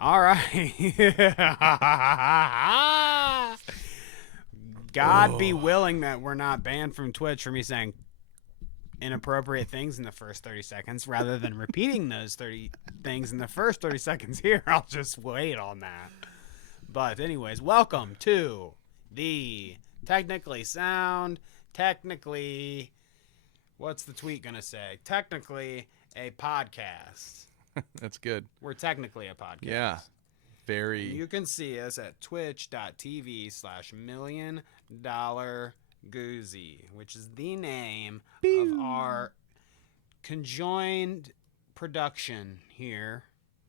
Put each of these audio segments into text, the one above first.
All right. God be willing that we're not banned from Twitch for me saying inappropriate things in the first 30 seconds rather than repeating those 30 things in the first 30 seconds here. I'll just wait on that. But anyways, welcome to the technically sound, technically, what's the tweet going to say? Technically a podcast. That's good. We're technically a podcast. Yeah. Very. And you can see us at twitch.tv/$1 Million Goozy, which is the name of our conjoined production here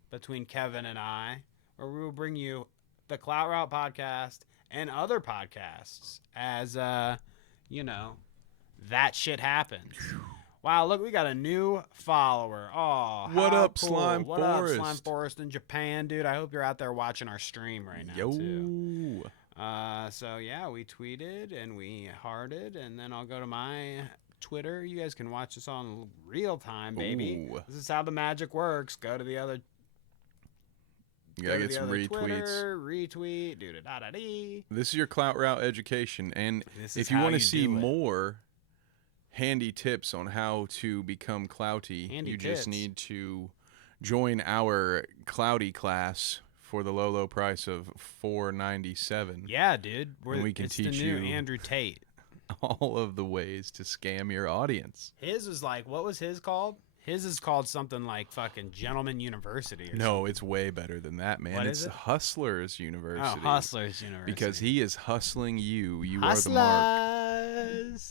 between Kevin and I, where we will bring you the Clout Route podcast and other podcasts as, that shit happens. Wow, look, we got a new follower. Oh, what up, cool. Slime What Forest? Up, Slime Forest in Japan, dude? I hope you're out there watching our stream right now, too. So, yeah, we tweeted and we hearted, and then I'll go to my Twitter. You guys can watch this on real time, baby. Ooh. This is how the magic works. Go to the other... You gotta get some retweets. Twitter, retweet, do-da-da-da-dee. This is your Clout Route education, and if you want to see more handy tips on how to become clouty, just need to join our clouty class for the low price of $4.97. Yeah, dude. We can teach the new you Andrew Tate. all of the ways to scam your audience. His was like, what was his called? His is called something like fucking Gentleman University or something. No, it's way better than that, man. It's Hustlers University. Oh, Hustlers University. Because he is hustling you. You Hustlers. are the mark.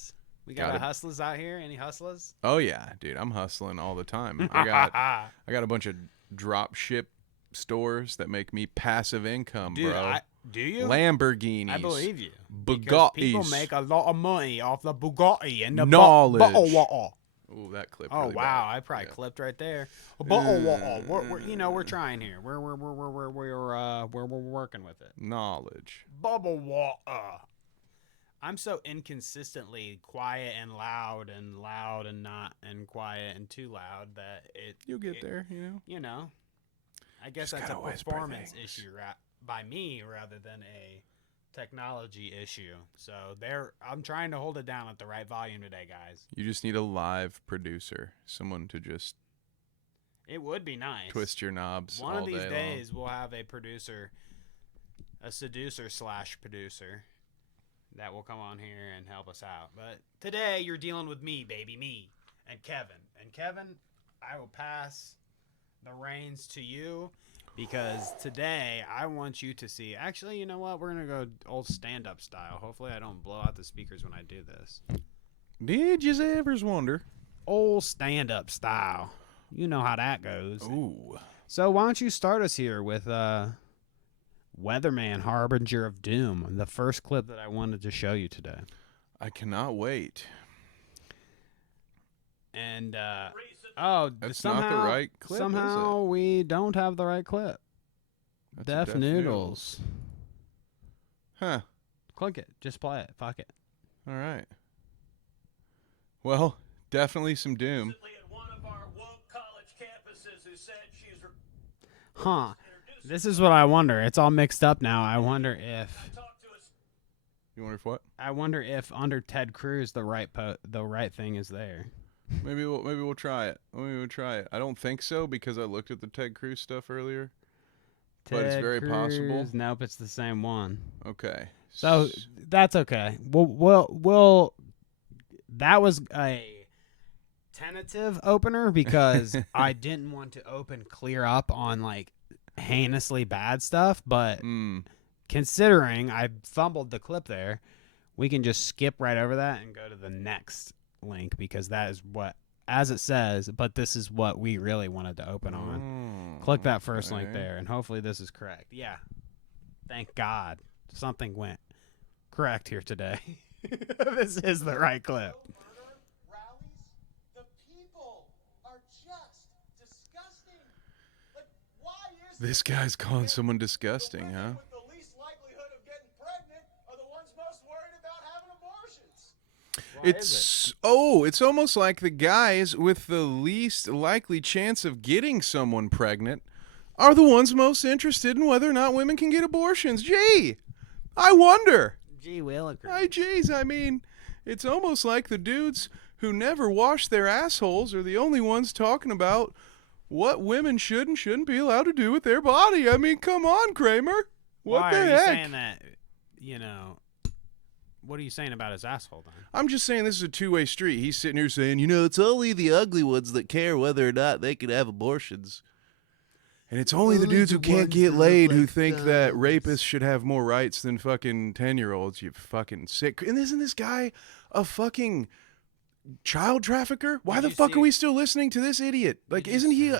We got a hustlers out here. Any hustlers? Oh yeah, dude, I'm hustling all the time. I got a bunch of drop ship stores that make me passive income, dude, bro. Do you? Lamborghinis. I believe you. Bugattis. People make a lot of money off the Bugatti and the knowledge. Ooh, that clip. Oh really wow, bad. I probably clipped right there. We're trying here. We're working with it. Knowledge. Bubble water. I'm so inconsistently quiet and loud and not and quiet and too loud that you'll get there, You know. I guess Just that's a gotta whisper performance things. issue by me rather than a technology issue. So I'm trying to hold it down at the right volume today, guys. You just need a live producer, someone to just It would be nice. twist your knobs One all of these day days long. we'll have a seducer/producer that will come on here and help us out. But today you're dealing with me, baby, me and Kevin. And Kevin, I will pass the reins to you because today I want you to see. Actually, you know what? We're going to go old stand-up style. Hopefully I don't blow out the speakers when I do this. Did you ever wonder? Old stand-up style. You know how that goes. Ooh. So why don't you start us here with Weatherman, Harbinger of Doom, the first clip that I wanted to show you today. I cannot wait. And, That's not the right clip, somehow is it? we don't have the right clip. That's Deaf Noodles. Huh. Click it. Just play it. Fuck it. All right. Well, definitely some Doom. At one of our woke college campuses who said she's Huh. This is what I wonder. It's all mixed up now. I wonder if You wonder if what? I wonder if under Ted Cruz the right thing is there. Maybe we'll try it. Maybe we'll try it. I don't think so because I looked at the Ted Cruz stuff earlier. But it's very possible. Nope, it's the same one. Okay. So that's okay. We'll that was a tentative opener because I didn't want to open clear up on like heinously bad stuff, but considering I fumbled the clip there, we can just skip right over that and go to the next link because that is what, as it says, but this is what we really wanted to open on. Click that first link there, and hopefully this is correct. Yeah. Thank God. Something went correct here today. This is the right clip. This guy's calling someone disgusting, huh? It's almost like the guys with the least likely chance of getting someone pregnant are the ones most interested in whether or not women can get abortions. Gee, I wonder. Gee willikers. Geez, I mean, it's almost like the dudes who never wash their assholes are the only ones talking about what women should and shouldn't be allowed to do with their body. I mean, come on, Kramer. What Why the are heck? you saying that, what are you saying about his asshole, then? I'm just saying this is a two-way street. He's sitting here saying, it's only the ugly ones that care whether or not they can have abortions. And it's only the dudes who can't get laid who think that rapists should have more rights than fucking 10-year-olds, you fucking sick. And isn't this guy a fucking child trafficker? Why the fuck are we still listening to this idiot? Like, isn't he,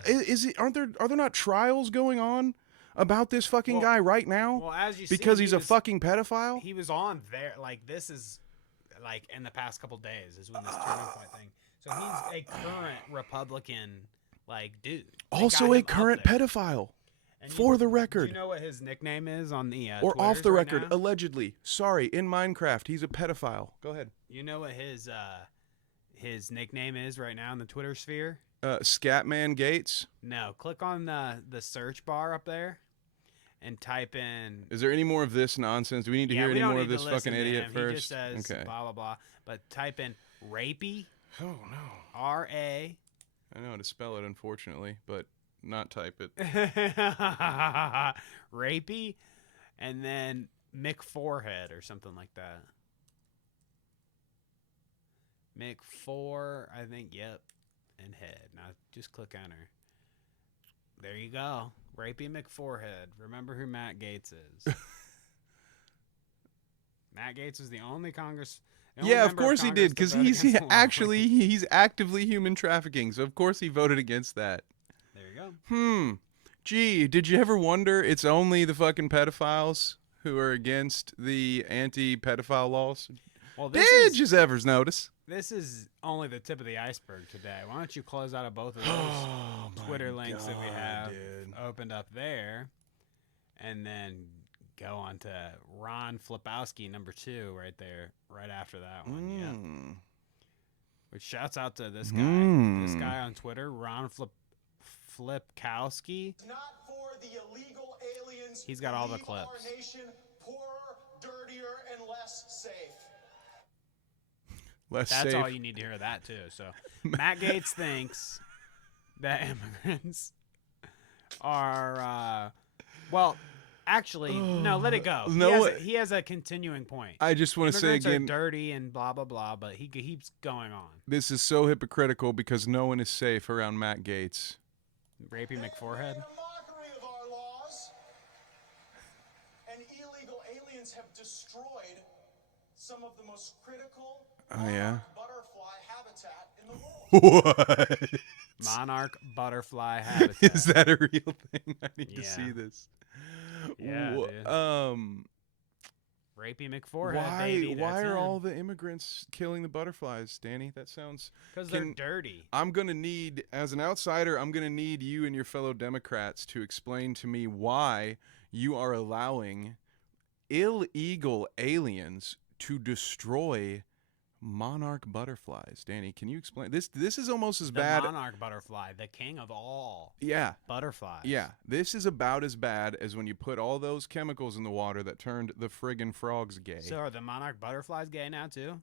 are there not trials going on about this fucking guy right now? Well, as you because see, he's a fucking pedophile? He was on there. Like, this is, like, in the past couple days is when this turning point thing. So he's a current Republican, like, dude. Also a current pedophile. And for the record. Do you know what his nickname is on the or Twitters off the right record, now? allegedly. Sorry, in Minecraft, he's a pedophile. Go ahead. You know what his nickname is right now in the Twitter sphere? Scatman Gates. No, click on the search bar up there and type in. Is there any more of this nonsense? Do we need to hear any more of this fucking idiot first? He just says blah blah blah. But type in rapey. Oh no. R-A. I know how to spell it, unfortunately, but not type it. Rapey, and then McForehead or something like that. McFore, I think. Yep, and head. Now just click enter. There you go. Rapey McForehead. Remember who Matt Gates is. Matt Gates was the only Yeah, of course he did, because he's actively human trafficking, so of course he voted against that. There you go. Gee, did you ever wonder it's only the fucking pedophiles who are against the anti-pedophile laws? Well, did you ever notice? This is only the tip of the iceberg today. Why don't you close out of both of those Twitter links that we have opened up there, and then go on to Ron Flipowski, number 2, right there, right after that one. Yeah. Which shouts out to this guy. This guy on Twitter, Ron Flipkowski. Not for the illegal aliens. He's got all the leave clips. Our nation poorer, dirtier, and less safe. That's all you need to hear of that, too. So Matt Gates thinks that immigrants are, actually, no, let it go. He has a continuing point. I just want to say again, are dirty and blah blah blah, but he keeps going on. This is so hypocritical because no one is safe around Matt Gates. Rapey McForehead. A mockery of our laws, and illegal aliens have destroyed some of the most critical butterfly habitat in the world. What? Monarch butterfly habitat. Is that a real thing? I need to see this. Yeah, dude. Rapey McForehead, baby. Why are all the immigrants killing the butterflies, Danny? That sounds... Because they're dirty. I'm going to need, as an outsider, I'm going to need you and your fellow Democrats to explain to me why you are allowing illegal aliens to destroy monarch butterflies. Danny, can you explain? This is almost as bad. The monarch butterfly, the king of all butterflies. Yeah, this is about as bad as when you put all those chemicals in the water that turned the friggin' frogs gay. So are the monarch butterflies gay now too?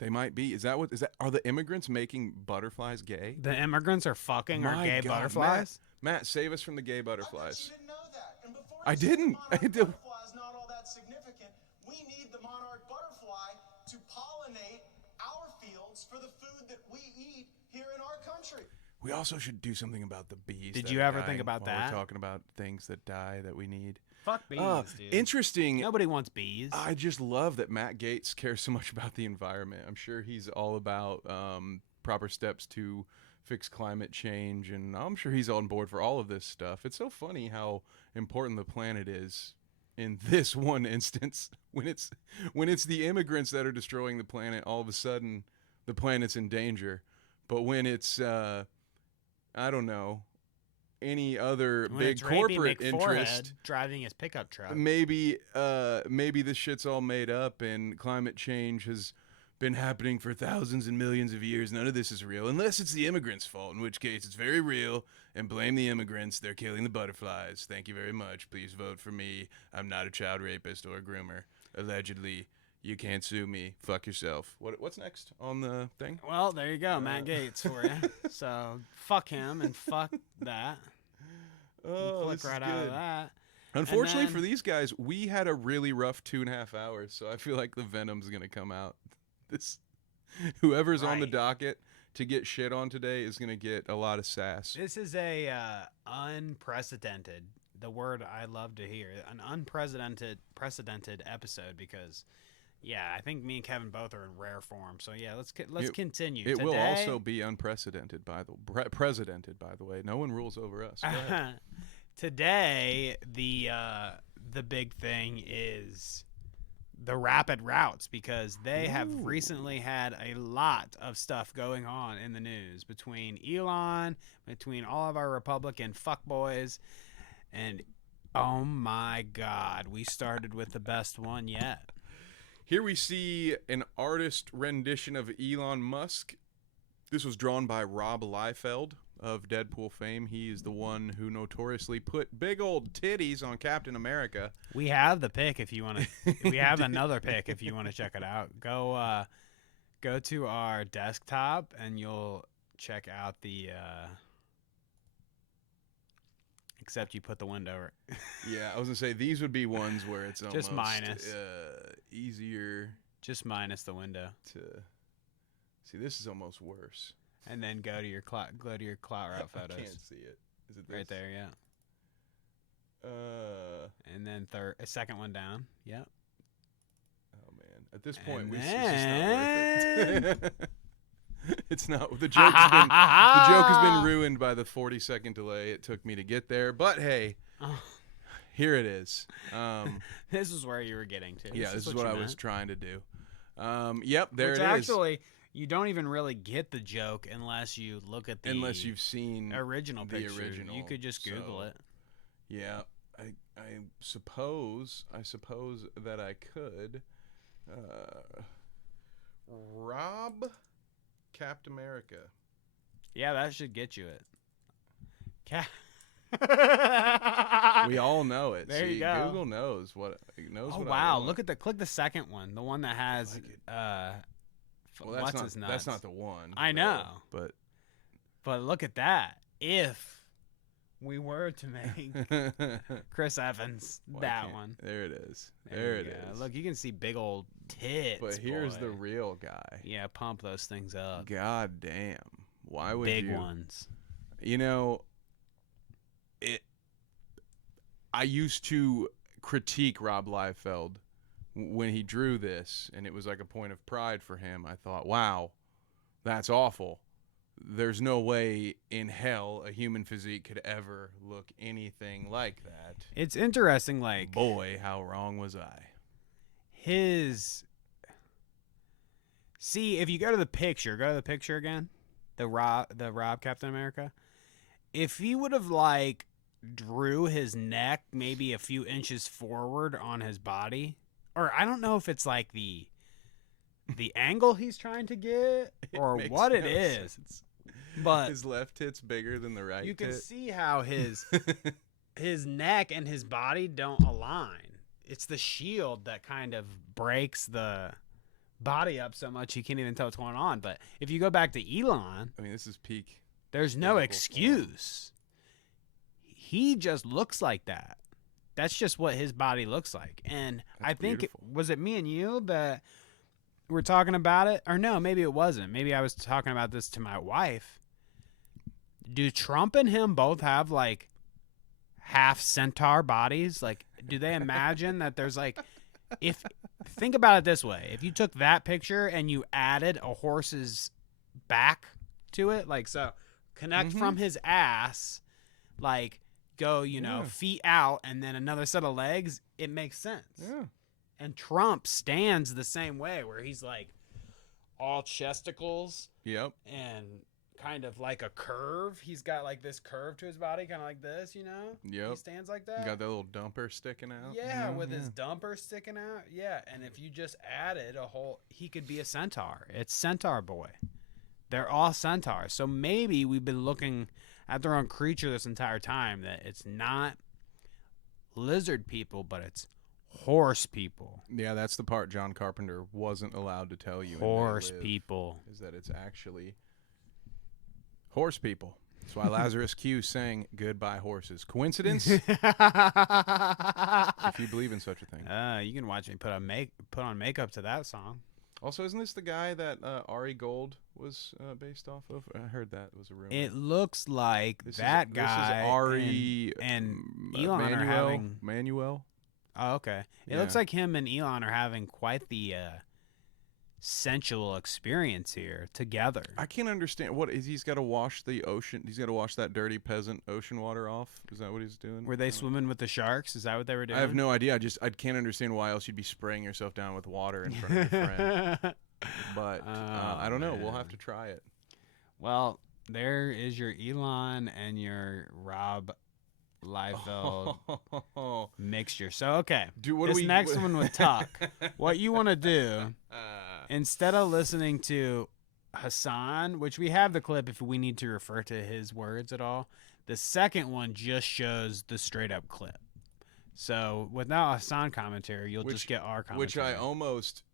They might be. Are the immigrants making butterflies gay? The immigrants are fucking our gay butterflies? Matt, save us from the gay butterflies. I bet you didn't know that. And before I didn't. Butterfly is not all that significant. We need the monarch butterfly to pollinate our fields for the food that we eat here in our country. We also should do something about the bees. Did you ever think about that? We're talking about things that die that we need. Fuck bees, dude. Interesting. Nobody wants bees. I just love that Matt Gaetz cares so much about the environment. I'm sure he's all about proper steps to fix climate change, and I'm sure he's on board for all of this stuff. It's so funny how important the planet is in this one instance. When it's the immigrants that are destroying the planet, all of a sudden the planet's in danger. But when it's I don't know, any other big corporate interest driving his pickup truck, maybe this shit's all made up and climate change has been happening for thousands and millions of years. None of this is real, unless it's the immigrants' fault, in which case it's very real, and blame the immigrants. They're killing the butterflies. Thank you very much. Please vote for me. I'm not a child rapist or a groomer. Allegedly. You can't sue me. Fuck yourself. What's next on the thing? Well, there you go. Matt Gaetz for you. So, fuck him and fuck that. Oh, click right out of that. Unfortunately for these guys, we had a really rough 2.5 hours, so I feel like the venom's going to come out. Whoever's on the docket to get shit on today is going to get a lot of sass. This is a unprecedented, the word I love to hear, an unprecedented episode because... Yeah, I think me and Kevin both are in rare form. So yeah, let's continue. It will also be unprecedented by the way. No one rules over us. Today, the big thing is the rapid routes because they have recently had a lot of stuff going on in the news between Elon, between all of our Republican fuckboys, and oh my God, we started with the best one yet. Here we see an artist rendition of Elon Musk. This was drawn by Rob Liefeld of Deadpool fame. He is the one who notoriously put big old titties on Captain America. We have the pic if you want to. We have another pic if you want to check it out. Go to our desktop and you'll check out the. Except you put the window over. Yeah, I was gonna say these would be ones where it's almost just minus easier. Just minus the window. To see, this is almost worse. And then go to your Clout route photos. I can't see it. Is it this? Right there? Yeah. And then second one down. Yep. Oh man! At this point, it's just not worth it. It's not. The joke has been ruined by the 40-second delay it took me to get there. But hey, here it is. This is where you were getting to. Yeah, this is what I was trying to do. Yep, there it is. Actually, you don't even really get the joke unless you look at the unless you've seen original the picture. Original. You could just Google it. Yeah, I suppose that I could. Rob Captain America. Yeah, that should get you it. We all know it. There you go. Google knows what Oh wow! Look at click the second one, the one that has well, what's his nuts? That's not the one. I know, but look at that. If we were to make Chris Evans that one, there it is. There it is. Look, you can see big old tits. But here's the real guy. Yeah, pump those things up. God damn! Why would big ones? You know, I used to critique Rob Liefeld when he drew this, and it was like a point of pride for him. I thought, wow, that's awful. There's no way in hell a human physique could ever look anything like that. It's interesting, like... Boy, how wrong was I. See, if you go to the picture again, the Rob Captain America, if he would have, like, drew his neck maybe a few inches forward on his body, or I don't know if it's, like, the angle he's trying to get or what it is. Sense. But his left tit's bigger than the right. You can see how his neck and his body don't align. It's the shield that kind of breaks the body up so much you can't even tell what's going on. But if you go back to Elon, I mean, this is peak. There's no excuse. He just looks like that. That's just what his body looks like. And I think was it me and you that were talking about it? Or no, maybe it wasn't. Maybe I was talking about this to my wife. Do Trump and him both have, like, half centaur bodies? Like, do they imagine that there's, like, think about it this way. If you took that picture and you added a horse's back to it, like, so connect from his ass, like, go, feet out, and then another set of legs, it makes sense. Yeah. And Trump stands the same way, where he's, like, all chesticles. Yep. And kind of like a curve. He's got like this curve to his body, kind of like this, you know? Yep. He stands like that. You got that little dumper sticking out. Yeah, with his dumper sticking out. Yeah, and if you just added he could be a centaur. It's Centaur Boy. They're all centaurs. So maybe we've been looking at the wrong creature this entire time, that it's not lizard people, but it's horse people. Yeah, that's the part John Carpenter wasn't allowed to tell you. Horse people. Is that it's actually horse people. That's why Lazarus Q sang "Goodbye Horses." Coincidence? If you believe in such a thing. You can watch me put on makeup to that song. Also, isn't this the guy that Ari Gold was based off of? I heard that was a rumor. It looks like guy. This is Ari and Elon are having Manuel. Oh, okay. It looks like him and Elon are having quite the sensual experience here together. I can't understand what is. He's got to wash the ocean. He's got to wash that dirty peasant ocean water off. Is that what he's doing? Were they swimming with the sharks? Is that what they were doing? I have no idea. I can't understand why else you'd be spraying yourself down with water in front of your friend. But I don't know. We'll have to try it. Well, there is your Elon and your Rob Liefeld mixture. So okay, this next one with Tuck. What you want to do, instead of listening to Hassan, which we have the clip if we need to refer to his words at all, the second one just shows the straight up clip. So without Hassan commentary, you'll just get our commentary. Which I almost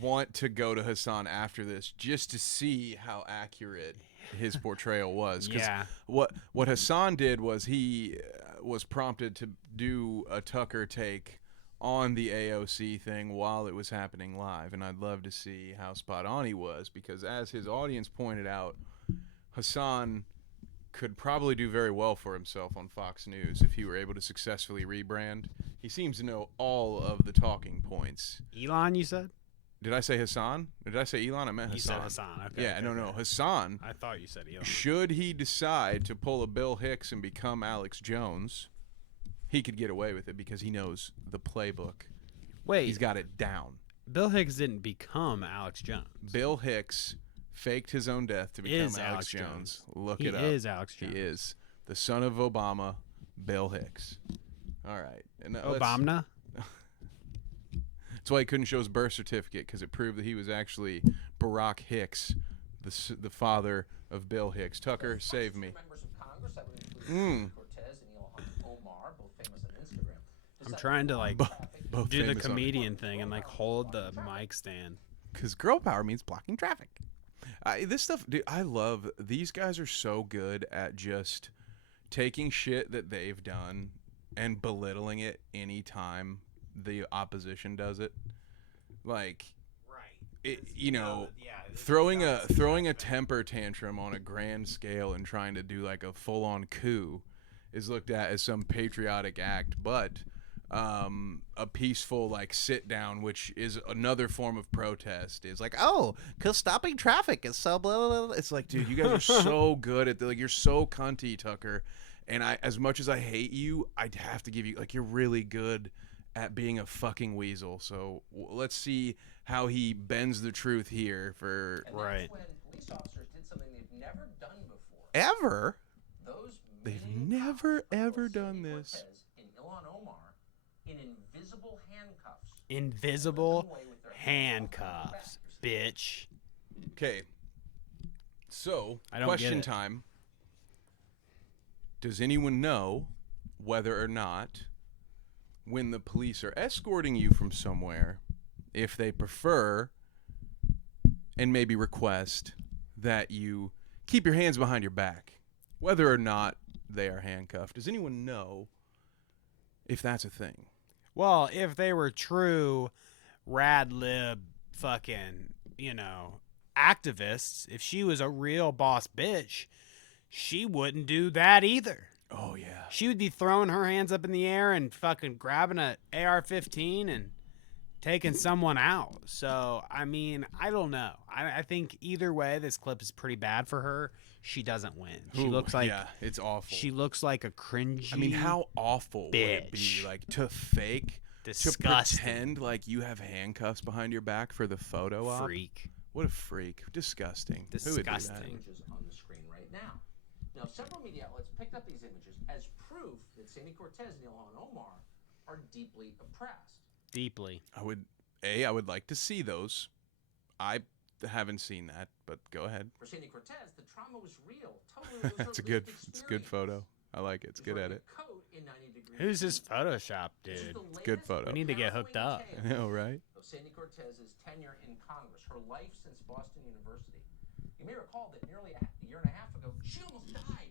want to go to Hassan after this just to see how accurate his portrayal was. Yeah. What Hassan did was he was prompted to do a Tucker take on the AOC thing while it was happening live, and I'd love to see how spot on he was, because as his audience pointed out, Hassan could probably do very well for himself on Fox News if he were able to successfully rebrand. He seems to know all of the talking points. Elon, you said? Did I say Hassan? Did I say Elon? I meant Hassan. You said Hassan. Okay, yeah, okay, no. Hassan. I thought you said Elon. Should he decide to pull a Bill Hicks and become Alex Jones, he could get away with it because he knows the playbook. Wait. He's got it down. Bill Hicks didn't become Alex Jones. Bill Hicks faked his own death to become Alex Jones. Look it up. He is Alex Jones. He is. The son of Obama, Bill Hicks. All right. And Obama? That's why he couldn't show his birth certificate, because it proved that he was actually Barack Hicks, the father of Bill Hicks. Tucker, save me. I'm trying to do the comedian thing and hold the mic stand. Because girl power means blocking traffic. This stuff, dude, I love. These guys are so good at just taking shit that they've done and belittling it anytime the opposition does it. Throwing a temper tantrum on a grand scale and trying to do a full-on coup is looked at as some patriotic act, but a peaceful sit down, which is another form of protest, is because stopping traffic is so blah, blah, blah. It's dude, you guys are so good at you're so cunty, Tucker, and as much as I hate you, I'd have to give you you're really good at being a fucking weasel. So let's see how he bends the truth here for right. When police officers did something they've never done before. Ever? They've never ever done this. In Ilhan Omar, in invisible handcuffs. Invisible handcuffs, bitch. Okay. So, I don't question get it. time. Does anyone know whether or not, when the police are escorting you from somewhere, if they prefer and maybe request that you keep your hands behind your back, whether or not they are handcuffed? Does anyone know if that's a thing? Well, if they were true rad lib fucking, activists, if she was a real boss bitch, she wouldn't do that either. Oh, yeah. She would be throwing her hands up in the air and fucking grabbing an AR-15 and taking someone out. So, I don't know. I think either way, this clip is pretty bad for her. She doesn't win. She looks like... Yeah, it's awful. She looks like a cringy... I mean, how awful would it be, to fake... Disgusting. To pretend like you have handcuffs behind your back for the photo op? Freak. What a freak. Disgusting. Disgusting. Images on the screen right now. Now, several media outlets picked up these images as proof that Sandy Cortez and Ilhan Omar are deeply oppressed. Deeply. I would like to see those. I haven't seen that, but go ahead. For Sandy Cortez, the trauma was real. Totally was It's a good photo. I like it. It's good edit. Who's this Photoshop dude? It's a good photo. We need to get hooked up. I know, right? Of Sandy Cortez's tenure in Congress, her life since Boston University. You may recall that nearly a year and a half ago, she almost died.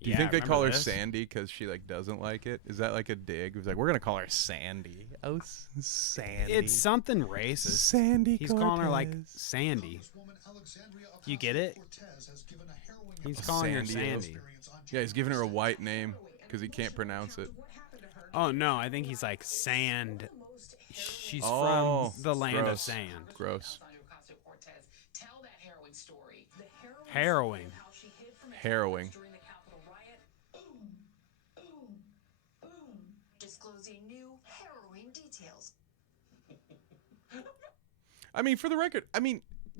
Do you think they call her Sandy because she like doesn't like it? Is that like a dig? It's like we're gonna call her Sandy. Oh, Sandy. It's something racist. Sandy. He's calling her like Sandy. You get it? He's calling her Sandy. Yeah, he's giving her a white name because he can't pronounce it. Oh no, I think he's like sand. She's from the land of sand. Gross. Harrowing. Harrowing. Disclosing new harrowing details. I mean, for the record,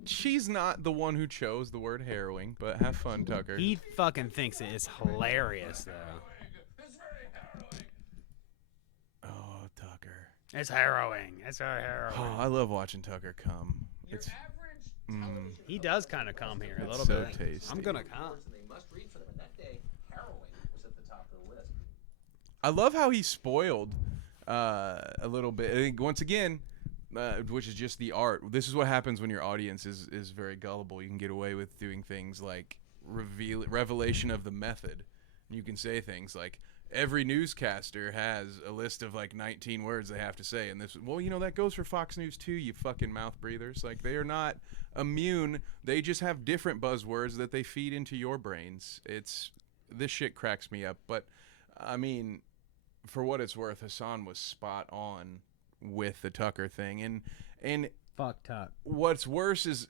she's not the one who chose the word harrowing, but have fun, Tucker. He fucking thinks it is hilarious, though. It's very harrowing. Oh, Tucker. It's harrowing. It's very harrowing. Oh, I love watching Tucker come. It's He does kind of come here a little so bit. tasty. I'm gonna come. They must read for them, and that day, harrowing was at the top of the list. I love how he's spoiled a little bit. I think once again, which is just the art. This is what happens when your audience is very gullible. You can get away with doing things like revelation of the method. You can say things like, every newscaster has a list of like 19 words they have to say, and this, well, that goes for Fox News too, you fucking mouth breathers. Like, they are not immune. They just have different buzzwords that they feed into your brains. This shit cracks me up. But I mean, for what it's worth, Hassan was spot on with the Tucker thing, and Fuck Tuck. what's worse is,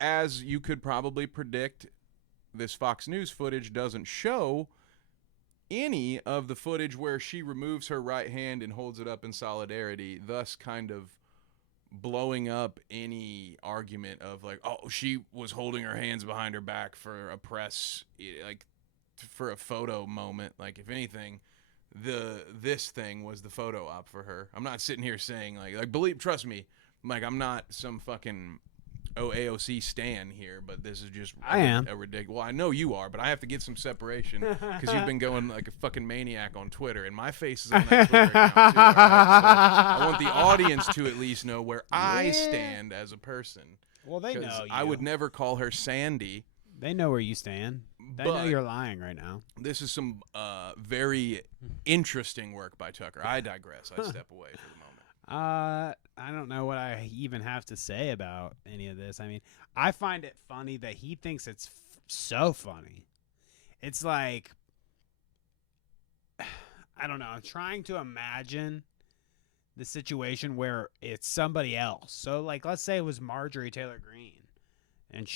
as you could probably predict, this Fox News footage doesn't show any of the footage where she removes her right hand and holds it up in solidarity, thus kind of blowing up any argument of like, oh, she was holding her hands behind her back for a press, like for a photo moment. Like, if anything, this thing was the photo op for her. I'm not sitting here saying trust me, like, I'm not some fucking AOC stan here, but this is just a ridiculous. Well, I know you are, but I have to get some separation because you've been going like a fucking maniac on Twitter, and my face is on that Twitter account too. All right? So I want the audience to at least know where I stand as a person. Well, they know you. I would never call her Sandy. They know where you stand. They know you're lying right now. This is some very interesting work by Tucker. I digress. I step away for the moment. I don't know what I even have to say about any of this. I mean, I find it funny that he thinks it's so funny. It's like, I don't know. I'm trying to imagine the situation where it's somebody else. So, like, let's say it was Marjorie Taylor Greene, and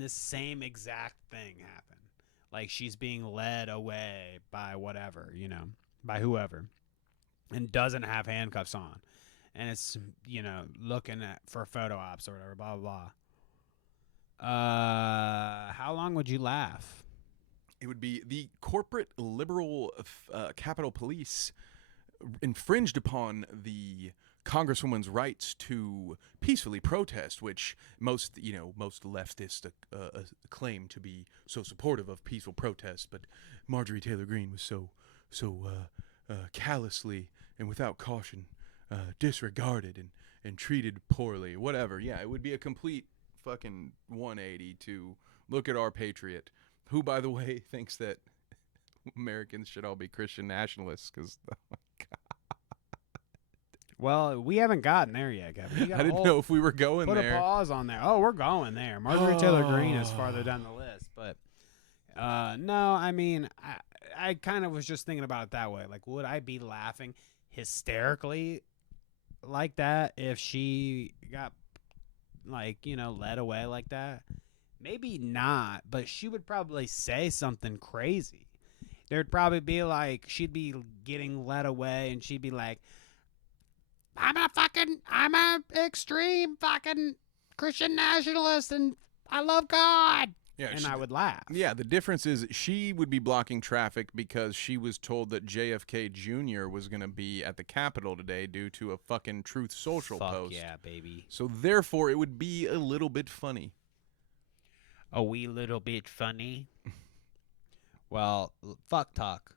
this same exact thing happened. Like, she's being led away by whatever, by whoever, and doesn't have handcuffs on. And it's, looking for photo ops or whatever, blah, blah, blah. How long would you laugh? It would be the corporate liberal Capitol Police infringed upon the Congresswoman's rights to peacefully protest, which most leftists claim to be so supportive of peaceful protest. But Marjorie Taylor Greene was so callously and without caution disregarded and treated poorly, whatever. Yeah, it would be a complete fucking 180 to look at our patriot, who, by the way, thinks that Americans should all be Christian nationalists, because, oh my God. Well, we haven't gotten there yet, Kevin. I didn't know if we were going there. Put a pause on there. Oh, we're going there. Marjorie Taylor Greene is farther down the list, but no, I mean, I kind of was just thinking about it that way. Like, would I be laughing hysterically like that if she got, led away like that? Maybe not, but she would probably say something crazy. There'd probably be like, she'd be getting led away and she'd be like, I'm a extreme fucking Christian nationalist and I love God. Yeah, and I would laugh. Yeah, the difference is she would be blocking traffic because she was told that JFK Jr. was going to be at the Capitol today due to a fucking Truth Social post. Yeah, baby. So therefore, it would be a little bit funny. A wee little bit funny. Well, fuck talk.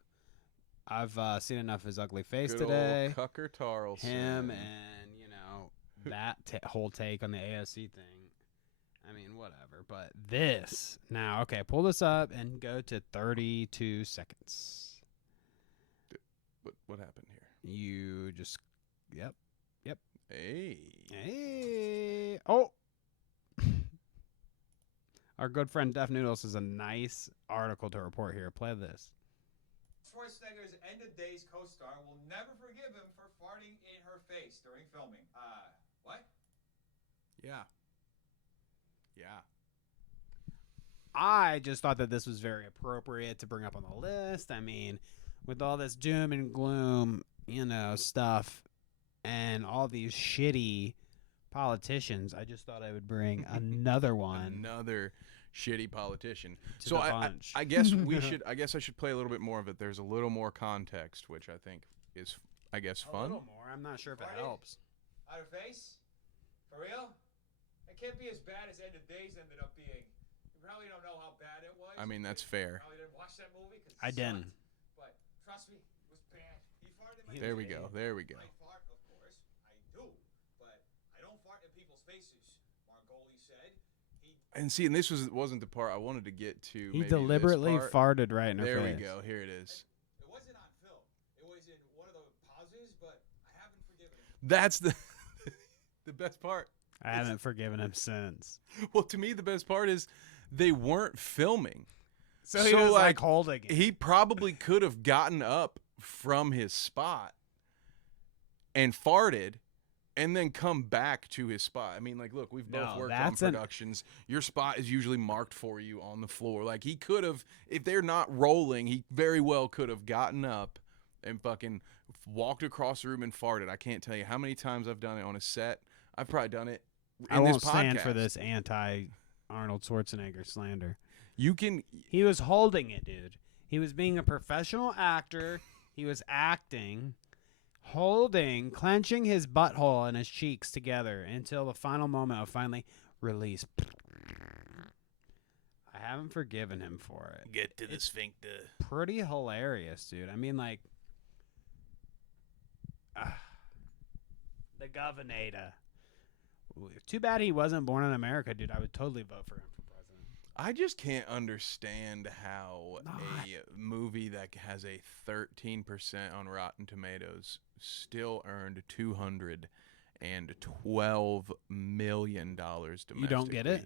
I've seen enough of his ugly face Good today. Old Cucker Tarlson. Him and, you know, that whole take on the ASC thing. I mean, whatever. But this. Now, okay, pull this up and go to 32 seconds. What happened here? You just. Yep. Hey. Oh. Our good friend Def Noodles has a nice article to report here. Play this. Schwarzenegger's End of Days co-star will never forgive him for farting in her face during filming. What? Yeah. I just thought that this was very appropriate to bring up on the list. I mean, with all this doom and gloom, you know, stuff and all these shitty politicians, I just thought I would bring another one. Another shitty politician. To the bunch. I guess we should. I guess I should play a little bit more of it. There's a little more context, which I think is, I guess, fun. A little more. I'm not sure if it helps. Out of face? For real? It can't be as bad as End of Days ended up being. You probably don't know how bad it was. I mean, that's fair. You probably didn't watch that movie because I didn't. But trust me, it was bad. He farted in my There we face. go. There we go. I fart, of course. I do. But I don't fart in people's faces. Margoli said. And see, and this wasn't the part I wanted to get to. He maybe deliberately this part. farted right in her There face. we go. Here it is. It wasn't on film. It was in one of the pauses, but I haven't forgiven him. That's the the best part. I haven't forgiven him since. Well, to me, the best part is they weren't filming. So he was like holding it. He probably could have gotten up from his spot and farted and then come back to his spot. I mean, like, look, we've both worked on productions. Your spot is usually marked for you on the floor. Like, he could have, if they're not rolling, he very well could have gotten up and fucking walked across the room and farted. I can't tell you how many times I've done it on a set. I've probably done it in I won't this podcast. stand for this anti-Arnold Schwarzenegger slander. You can. He was holding it, dude. He was being a professional actor. He was acting, holding, clenching his butthole and his cheeks together until the final moment of finally release. I haven't forgiven him for it. Get to the sphincter. Pretty hilarious, dude. I mean, like, the governor. Too bad he wasn't born in America, dude. I would totally vote for him for president. I just can't understand how a movie that has a 13% on Rotten Tomatoes still earned $212 million domestically. You don't get it?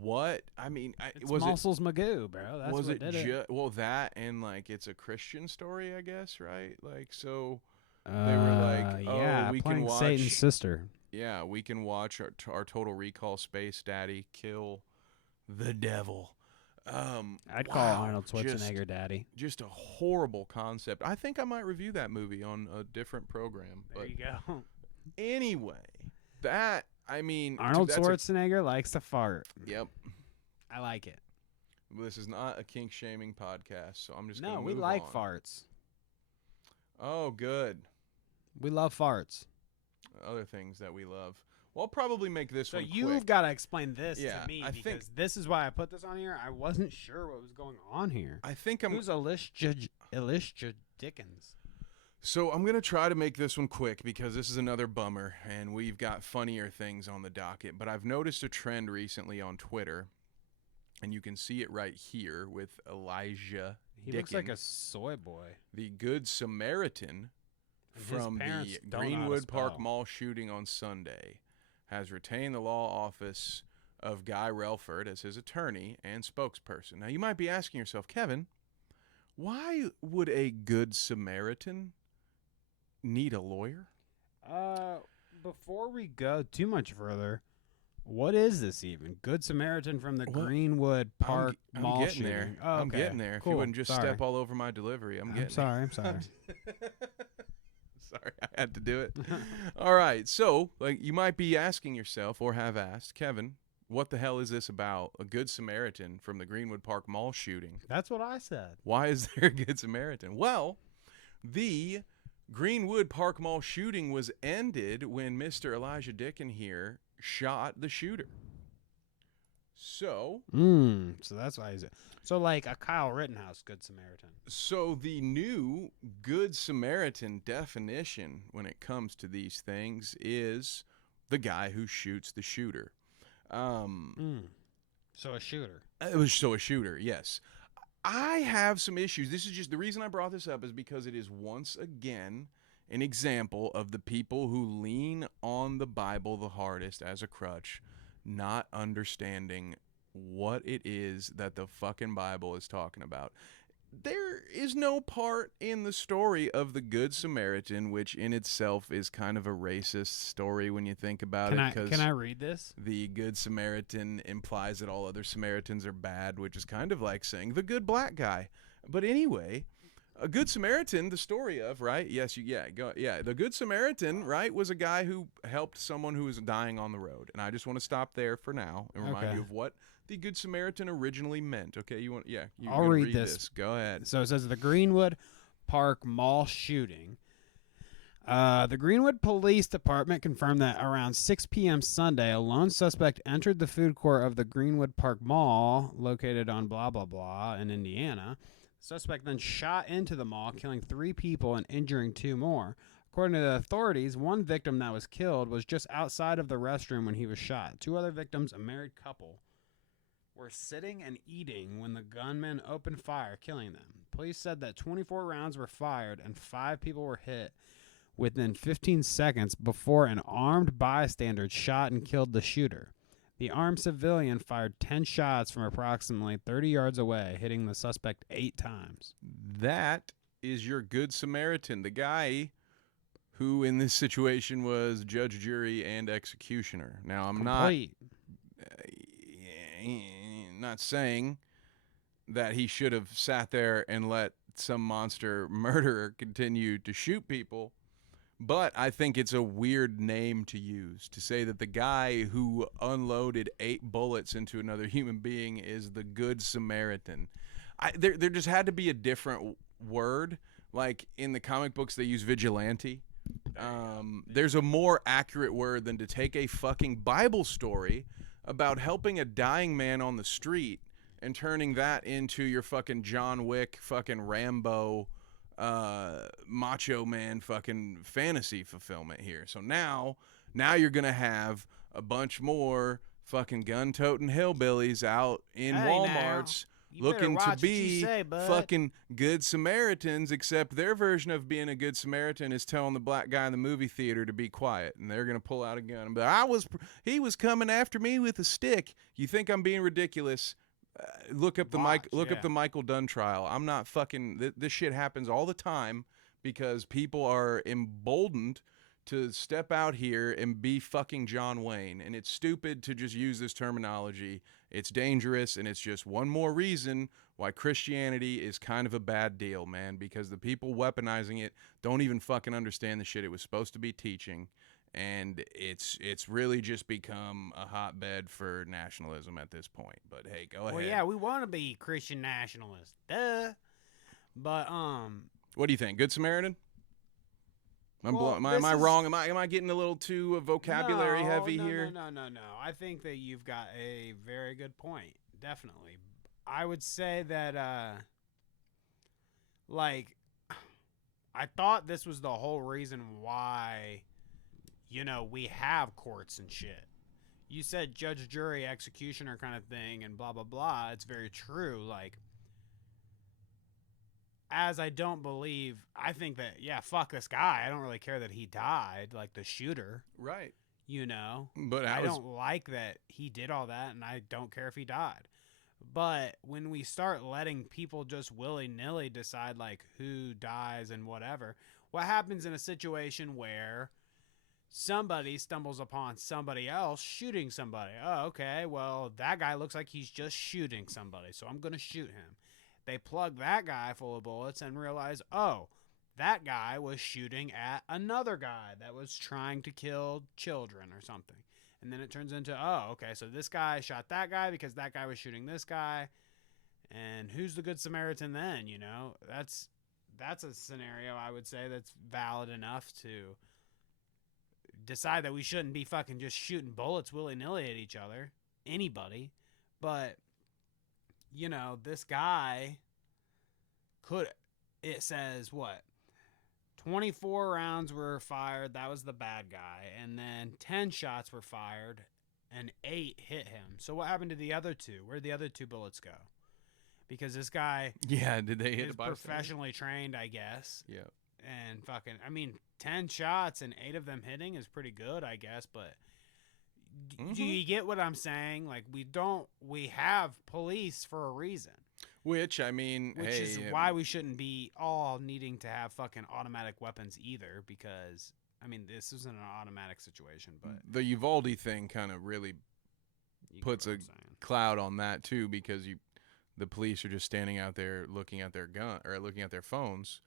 What? I mean, It's Muscles Magoo, bro. That's what did it. Well, that and, like, it's a Christian story, I guess, right? Like, so they were like, oh, yeah, we playing can watch Satan's sister. Yeah, we can watch our Total Recall Space Daddy kill the devil. I'd call Arnold Schwarzenegger daddy. Just a horrible concept. I think I might review that movie on a different program. There you go. Anyway, Arnold Schwarzenegger likes to fart. Yep. I like it. This is not a kink shaming podcast, so I'm just going to No, move we like on. farts. Oh, good. We love farts. Other things that we love. Well, I'll probably make this one So you've got to explain this to me because this is why I put this on here. I wasn't sure what was going on here. I think Who's Alicia Dickens? So I'm going to try to make this one quick because this is another bummer, and we've got funnier things on the docket. But I've noticed a trend recently on Twitter, and you can see it right here with Elijah He Dickens, looks like a soy boy. the Good Samaritan from the don't know how to Greenwood Park spell. Mall shooting on Sunday, has retained the law office of Guy Relford as his attorney and spokesperson. Now, you might be asking yourself, Kevin, why would a Good Samaritan need a lawyer? Before we go too much further, what is this even? Good Samaritan from the Greenwood Park Mall I'm getting shooting. there. Oh, okay. I'm getting there. Cool. If you wouldn't just Sorry. step all over my delivery, I'm getting sorry. I'm sorry. Sorry, I had to do it. All right. So, like, you might be asking yourself, or have asked, Kevin, what the hell is this about? A Good Samaritan from the Greenwood Park Mall shooting. That's what I said. Why is there a Good Samaritan? Well, the Greenwood Park Mall shooting was ended when Mr. Elijah Dickin here shot the shooter. So that's why he's so like a Kyle Rittenhouse Good Samaritan. So the new Good Samaritan definition when it comes to these things is the guy who shoots the shooter. So a shooter. So a shooter, yes. I have some issues. This is just the reason I brought this up is because it is once again an example of the people who lean on the Bible the hardest as a crutch, not understanding what it is that the fucking Bible is talking about. There is no part in the story of the Good Samaritan, which in itself is kind of a racist story when you think about it. Can I read this? The Good Samaritan implies that all other Samaritans are bad, which is kind of like saying the good black guy. But anyway, a Good Samaritan, the story of, right? Yes, the Good Samaritan, right, was a guy who helped someone who was dying on the road. And I just want to stop there for now and remind you of what the Good Samaritan originally meant. Okay, I'll read this. Go ahead. So it says the Greenwood Park Mall shooting. The Greenwood Police Department confirmed that around 6 p.m. Sunday, a lone suspect entered the food court of the Greenwood Park Mall, located on blah, blah, blah in Indiana. The suspect then shot into the mall, killing 3 people and injuring 2 more. According to the authorities, one victim that was killed was just outside of the restroom when he was shot. 2 other victims, a married couple, were sitting and eating when the gunman opened fire, killing them. Police said that 24 rounds were fired and 5 people were hit within 15 seconds before an armed bystander shot and killed the shooter. The armed civilian fired 10 shots from approximately 30 yards away, hitting the suspect 8 times. That is your Good Samaritan, the guy who in this situation was judge, jury, and executioner. Now, I'm not saying that he should have sat there and let some monster murderer continue to shoot people, but I think it's a weird name to use, to say that the guy who unloaded 8 bullets into another human being is the Good Samaritan. There just had to be a different word. Like in the comic books, they use vigilante. There's a more accurate word than to take a fucking Bible story about helping a dying man on the street and turning that into your fucking John Wick, fucking Rambo, Macho Man fucking fantasy fulfillment here. So now you're going to have a bunch more fucking gun-toting hillbillies out in Walmarts looking to be fucking Good Samaritans, except their version of being a Good Samaritan is telling the black guy in the movie theater to be quiet, and they're going to pull out a gun and be like, he was coming after me with a stick. You think I'm being ridiculous? Look up the Michael Dunn trial. I'm not fucking this shit happens all the time because people are emboldened to step out here and be fucking John Wayne, and it's stupid to just use this terminology. It's dangerous, and it's just one more reason why Christianity is kind of a bad deal, man, because the people weaponizing it don't even fucking understand the shit it was supposed to be teaching. And it's really just become a hotbed for nationalism at this point. But hey, go ahead. Well, yeah, we want to be Christian nationalists, duh. But what do you think? Good Samaritan? Am I wrong? Am I getting a little too vocabulary heavy here? No. I think that you've got a very good point. Definitely, I would say that like I thought this was the whole reason why. We have courts and shit. You said judge, jury, executioner kind of thing and blah, blah, blah. It's very true. Like, as I think that, yeah, fuck this guy. I don't really care that he died, like the shooter. Right. But I don't like that he did all that, and I don't care if he died. But when we start letting people just willy-nilly decide, like, who dies and whatever, what happens in a situation where somebody stumbles upon somebody else shooting somebody? Oh, okay, well, that guy looks like he's just shooting somebody, so I'm going to shoot him. They plug that guy full of bullets and realize, oh, that guy was shooting at another guy that was trying to kill children or something. And then it turns into, oh, okay, so this guy shot that guy because that guy was shooting this guy. And who's the good Samaritan then, you know? That's a scenario I would say that's valid enough to decide that we shouldn't be fucking just shooting bullets willy-nilly at each other. Anybody. But, you know, this guy it says, what? 24 rounds were fired. That was the bad guy. And then 10 shots were fired and 8 hit him. So what happened to the other 2? Where'd the other 2 bullets go? Because this guy, yeah, did they hit is a bystander? Professionally trained, I guess. Yeah. And fucking, I mean, 10 shots and 8 of them hitting is pretty good, I guess. But do you get what I'm saying? Like, we have police for a reason. Which, I mean, Which is why we shouldn't be all needing to have fucking automatic weapons either, because, I mean, this isn't an automatic situation, but... The Uvalde thing kind of really puts a cloud on that, too, because the police are just standing out there looking at their gun, or looking at their phones.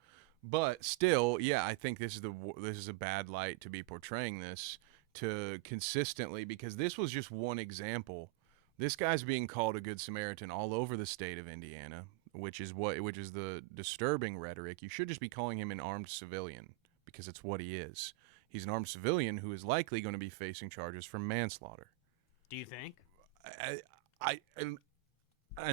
But still, yeah, I think this is a bad light to be portraying this to consistently, because this was just one example. This guy's being called a good Samaritan all over the state of Indiana, which is the disturbing rhetoric. You should just be calling him an armed civilian, because it's what he is. He's an armed civilian who is likely going to be facing charges for manslaughter. Do you think?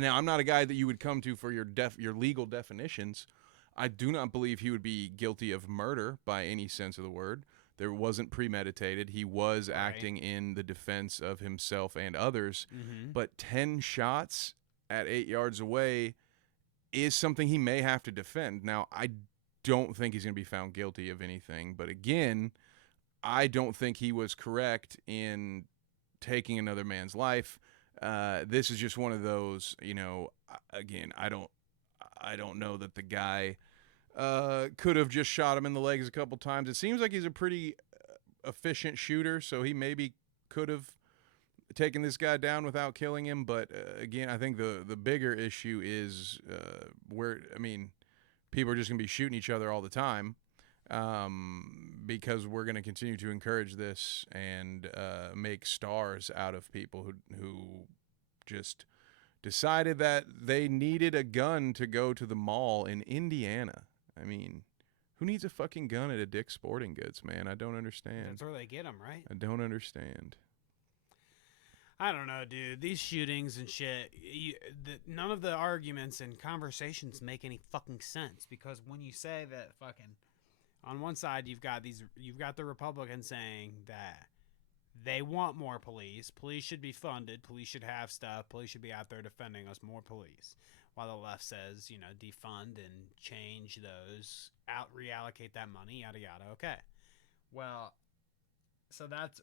Now, I'm not a guy that you would come to for your legal definitions. I do not believe he would be guilty of murder by any sense of the word. There wasn't premeditated. He was acting in the defense of himself and others. Mm-hmm. But 10 shots at 8 yards away is something he may have to defend. Now, I don't think he's going to be found guilty of anything. But again, I don't think he was correct in taking another man's life. This is just one of those, you know, again, I don't know that the guy could have just shot him in the legs a couple times. It seems like he's a pretty efficient shooter, so he maybe could have taken this guy down without killing him. But again, I think the bigger issue is people are just going to be shooting each other all the time, because we're going to continue to encourage this and make stars out of people who just decided that they needed a gun to go to the mall in Indiana. I mean, who needs a fucking gun at a Dick's Sporting Goods, man? I don't understand. That's where they get them, right? I don't understand. I don't know, dude. These shootings and shit, none of the arguments and conversations make any fucking sense, because when you say that fucking, on one side you've got the Republicans saying that they want more police. Police should be funded. Police should have stuff. Police should be out there defending us. More police. While the left says, you know, defund and change those, reallocate that money, yada yada. Okay. Well, so that's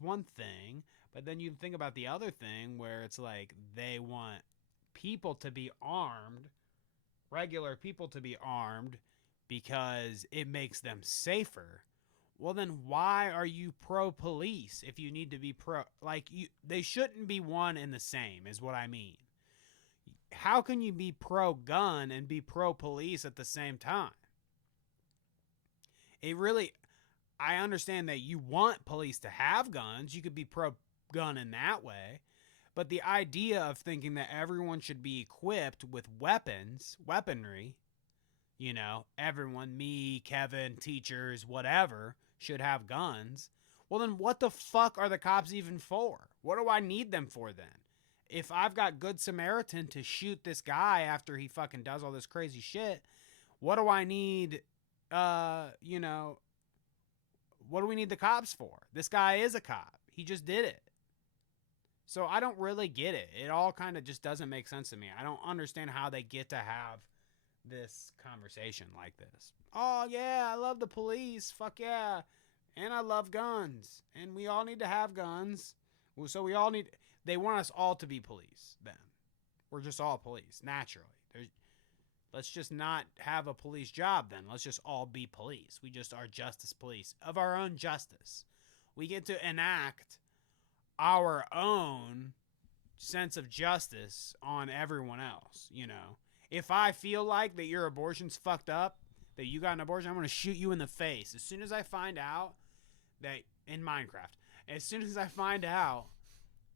one thing. But then you think about the other thing where it's like they want people to be armed, regular people to be armed, because it makes them safer. Well, then why are you pro-police if you need to be pro? Like, they shouldn't be one and the same, is what I mean. How can you be pro-gun and be pro-police at the same time? I understand that you want police to have guns. You could be pro-gun in that way. But the idea of thinking that everyone should be equipped with weaponry, you know, everyone, me, Kevin, teachers, whatever, should have guns. Well, then what the fuck are the cops even for? What do I need them for then? If I've got Good Samaritan to shoot this guy after he fucking does all this crazy shit, what do I need, you know, what do we need the cops for? This guy is a cop. He just did it. So I don't really get it. It all kind of just doesn't make sense to me. I don't understand how they get to have this conversation like this. Oh, yeah, I love the police. Fuck yeah. And I love guns. And we all need to have guns. So they want us all to be police then. We're just all police, naturally. Let's just not have a police job then. Let's just all be police. We just are justice police of our own justice. We get to enact our own sense of justice on everyone else, you know. If I feel like that your abortion's fucked up, that you got an abortion, I'm going to shoot you in the face. As soon as I find out that in Minecraft, as soon as I find out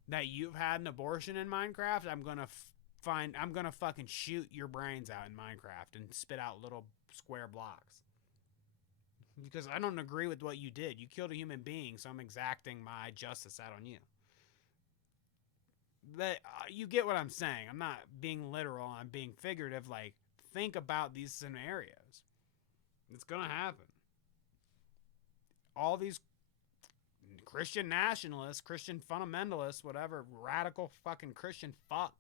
that you've had an abortion in Minecraft, I'm going to fucking shoot your brains out in Minecraft and spit out little square blocks. Because I don't agree with what you did. You killed a human being, so I'm exacting my justice out on you. But you get what I'm saying. I'm not being literal. I'm being figurative. Like, think about these scenarios. It's going to happen. All these Christian nationalists, Christian fundamentalists, whatever, radical fucking Christian fuck,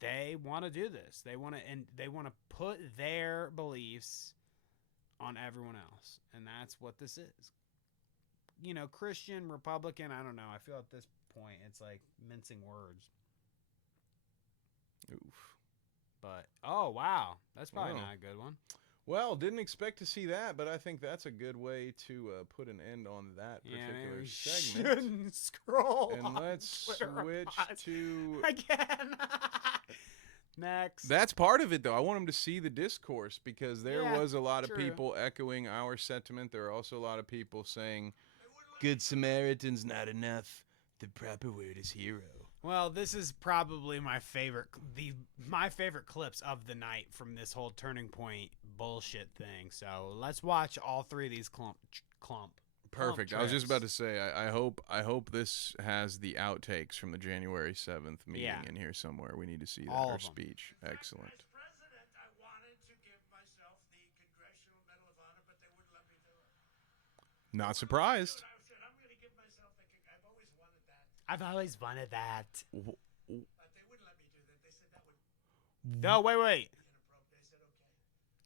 they want to do this. They want to put their beliefs on everyone else. And that's what this is. You know, Christian, Republican, I don't know. I feel at this point it's like mincing words. Oof. But, oh, wow. That's probably not a good one. Well, didn't expect to see that, but I think that's a good way to put an end on that particular segment. Shouldn't scroll. And let's switch to again. Next. That's part of it, though. I want them to see the discourse because there was a lot of true. people echoing our sentiment. There are also a lot of people saying, "Good Samaritan's not enough. The proper word is hero." Well, this is probably my favorite clips of the night from this whole Turning Point bullshit thing. So let's watch all three of these clump. Perfect. I was just about to say, I hope this has the outtakes from the January 7th meeting in here somewhere. We need to see that. All Her of them. speech. Excellent. As president, I wanted to give myself the Congressional Medal of Honor, but they wouldn't let me do it. Not surprised. I said, I'm going to give myself the I've always wanted that. I've always wanted that. But they wouldn't let me do that. They said that would No, wait. be inappropriate.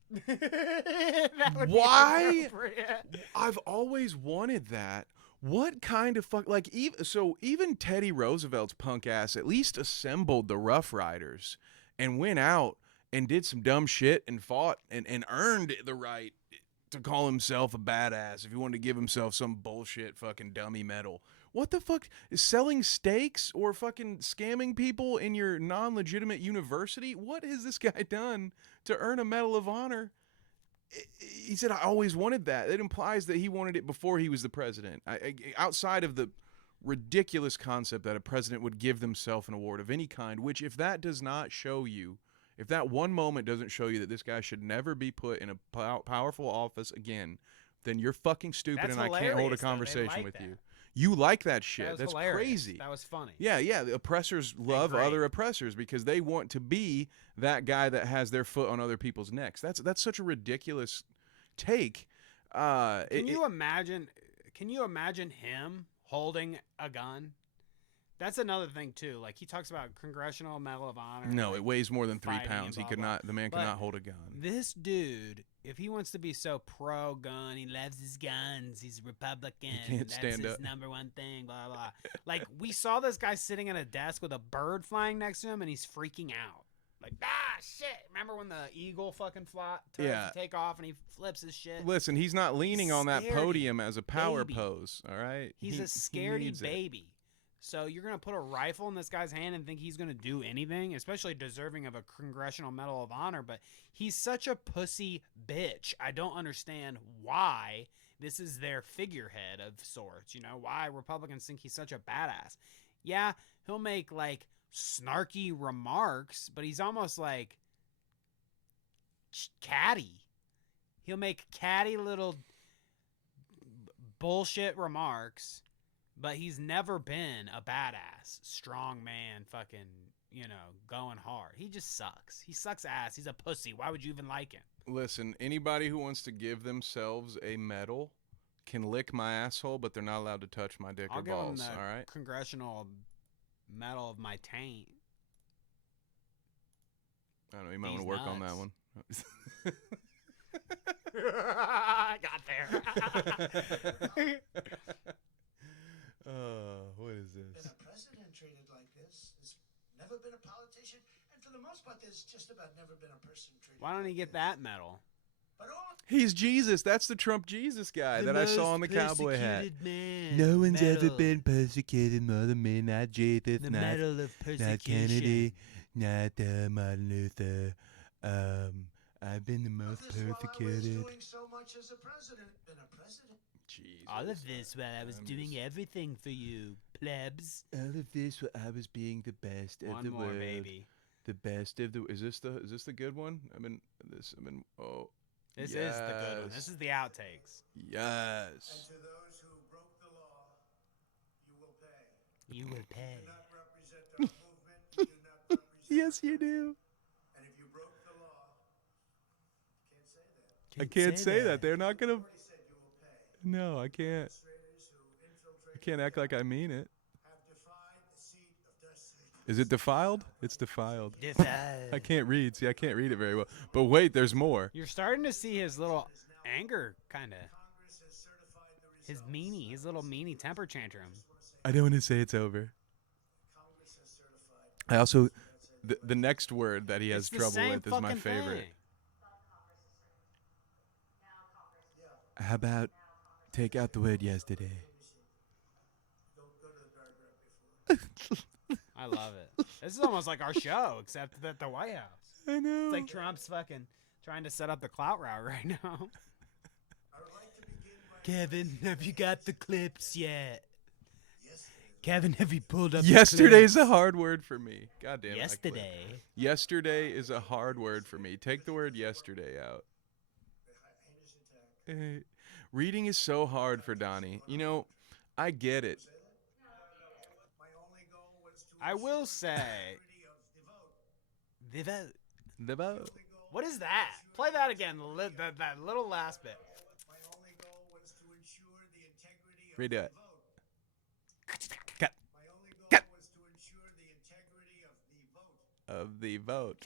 I said, okay. That would be Why? inappropriate. I've always wanted that. What kind of fuck? Like, even Teddy Roosevelt's punk ass at least assembled the Rough Riders and went out and did some dumb shit and fought and earned the right to call himself a badass if he wanted to give himself some bullshit fucking dummy medal. What the fuck? Is selling steaks or fucking scamming people in your non-legitimate university? What has this guy done to earn a Medal of Honor? He said, I always wanted that. It implies that he wanted it before he was the president. Outside of the ridiculous concept that a president would give themselves an award of any kind, which if that does not show you, if that one moment doesn't show you that this guy should never be put in a powerful office again, then you're fucking stupid. That's and I can't hold a hilarious, though. They conversation like with that. you. You like that shit. That was That's hilarious. crazy. That was funny. Yeah. The oppressors love great. other oppressors because they want to be that guy that has their foot on other people's necks. That's such a ridiculous take. Can you imagine him holding a gun? That's another thing too. Like he talks about Congressional Medal of Honor. No, like, it weighs more than 3 fighting and pounds. He blah, could blah. not. The man But cannot hold a gun. This dude, if he wants to be so pro-gun, he loves his guns. He's a Republican. He can't stand That's up. his number one thing. Blah blah. Like we saw this guy sitting at a desk with a bird flying next to him, and he's freaking out. Like shit! Remember when the eagle fucking tries to take off and he flips his shit? Listen, he's not leaning on that scaredy podium as a power baby. pose. All right, He's He a scaredy needs it. baby. So you're gonna put a rifle in this guy's hand and think he's gonna do anything, especially deserving of a Congressional Medal of Honor. But he's such a pussy bitch. I don't understand why this is their figurehead of sorts. You know why Republicans think he's such a badass? Yeah, he'll make like snarky remarks, but he's almost like catty. He'll make catty little bullshit remarks. But he's never been a badass, strong man, fucking, going hard. He just sucks. He sucks ass. He's a pussy. Why would you even like him? Listen, anybody who wants to give themselves a medal can lick my asshole, but they're not allowed to touch my dick I'll or give him balls. the All right. Congressional Medal of my taint. I don't know. You might These want to work on that nuts. one. I got there. What is Been this? a president treated like this. There's never been a politician, and for the most part, there's just about never been a person treated. Why don't he like get this. that medal? But all He's Jesus. That's the Trump Jesus guy that I saw on the cowboy hat. Man. No one's ever been persecuted more than me, not Jesus, The not, medal of persecution. not Kennedy, not Martin Luther. I I've been the most persecuted. Doing so much as a president. Been a president. Jesus. All of this while I was doing everything for you, plebs. All of this while I was being the best of the One more, world. baby. The best of the. Is this the good one? Oh. This is the good one. This is the outtakes. Yes. And to those who broke the law, you will pay. You will pay. You do not represent our movement. You do not represent Yes, you do. And if you broke the law, can't say that. I can't say that. They're not gonna. Already said you will pay. No, I can't. Demonstrators who I infiltrated can't act like I mean it. have defied the seat of destiny. Is it defiled? It's defiled. I Defiled. can't read. See, I can't read it very well. But wait, there's more. You're starting to see his little anger, kind of. Congress has certified the His results. his little meanie temper tantrum. I don't want to say it's over. Congress has certified. I also, the next word that he has It's the trouble same with is my fucking favorite. thing. How about take out the word yesterday? Don't go to the paragraph before. I love it. This is almost like our show, except at the White House. I know. It's like Trump's fucking trying to set up the Clout route right now. I would like to begin by Kevin, have you got the clips yet? Kevin, have you pulled up Yesterday's the a hard word for me. God damn it. clips? I quit. Yesterday. Yesterday is a hard word for me. Take the word yesterday out. Reading is so hard for Donnie. You know, I get it. my only goal was to I will say, integrity of the vote. the vote. The vote. What is that? Play that again, that little last bit. My only goal was to ensure the integrity of Read the that. vote. Cut. My only goal Cut. was to ensure the integrity of the vote. Of the vote.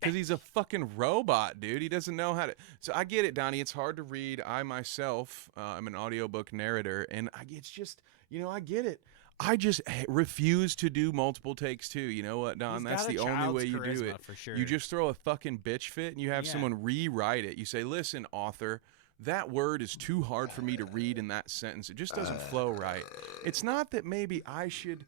Because he's a fucking robot, dude. He doesn't know how to. So I get it, Donnie. It's hard to read. I myself, I'm an audiobook narrator, and it's just, I get it. I just refuse to do multiple takes too. You know what, Don? He's That's got a the only child's way you do charisma, it. for sure. You just throw a fucking bitch fit, and you have Yeah. someone rewrite it. You say, "Listen, author, that word is too hard for me to read in that sentence. It just doesn't flow right." It's not that maybe I should,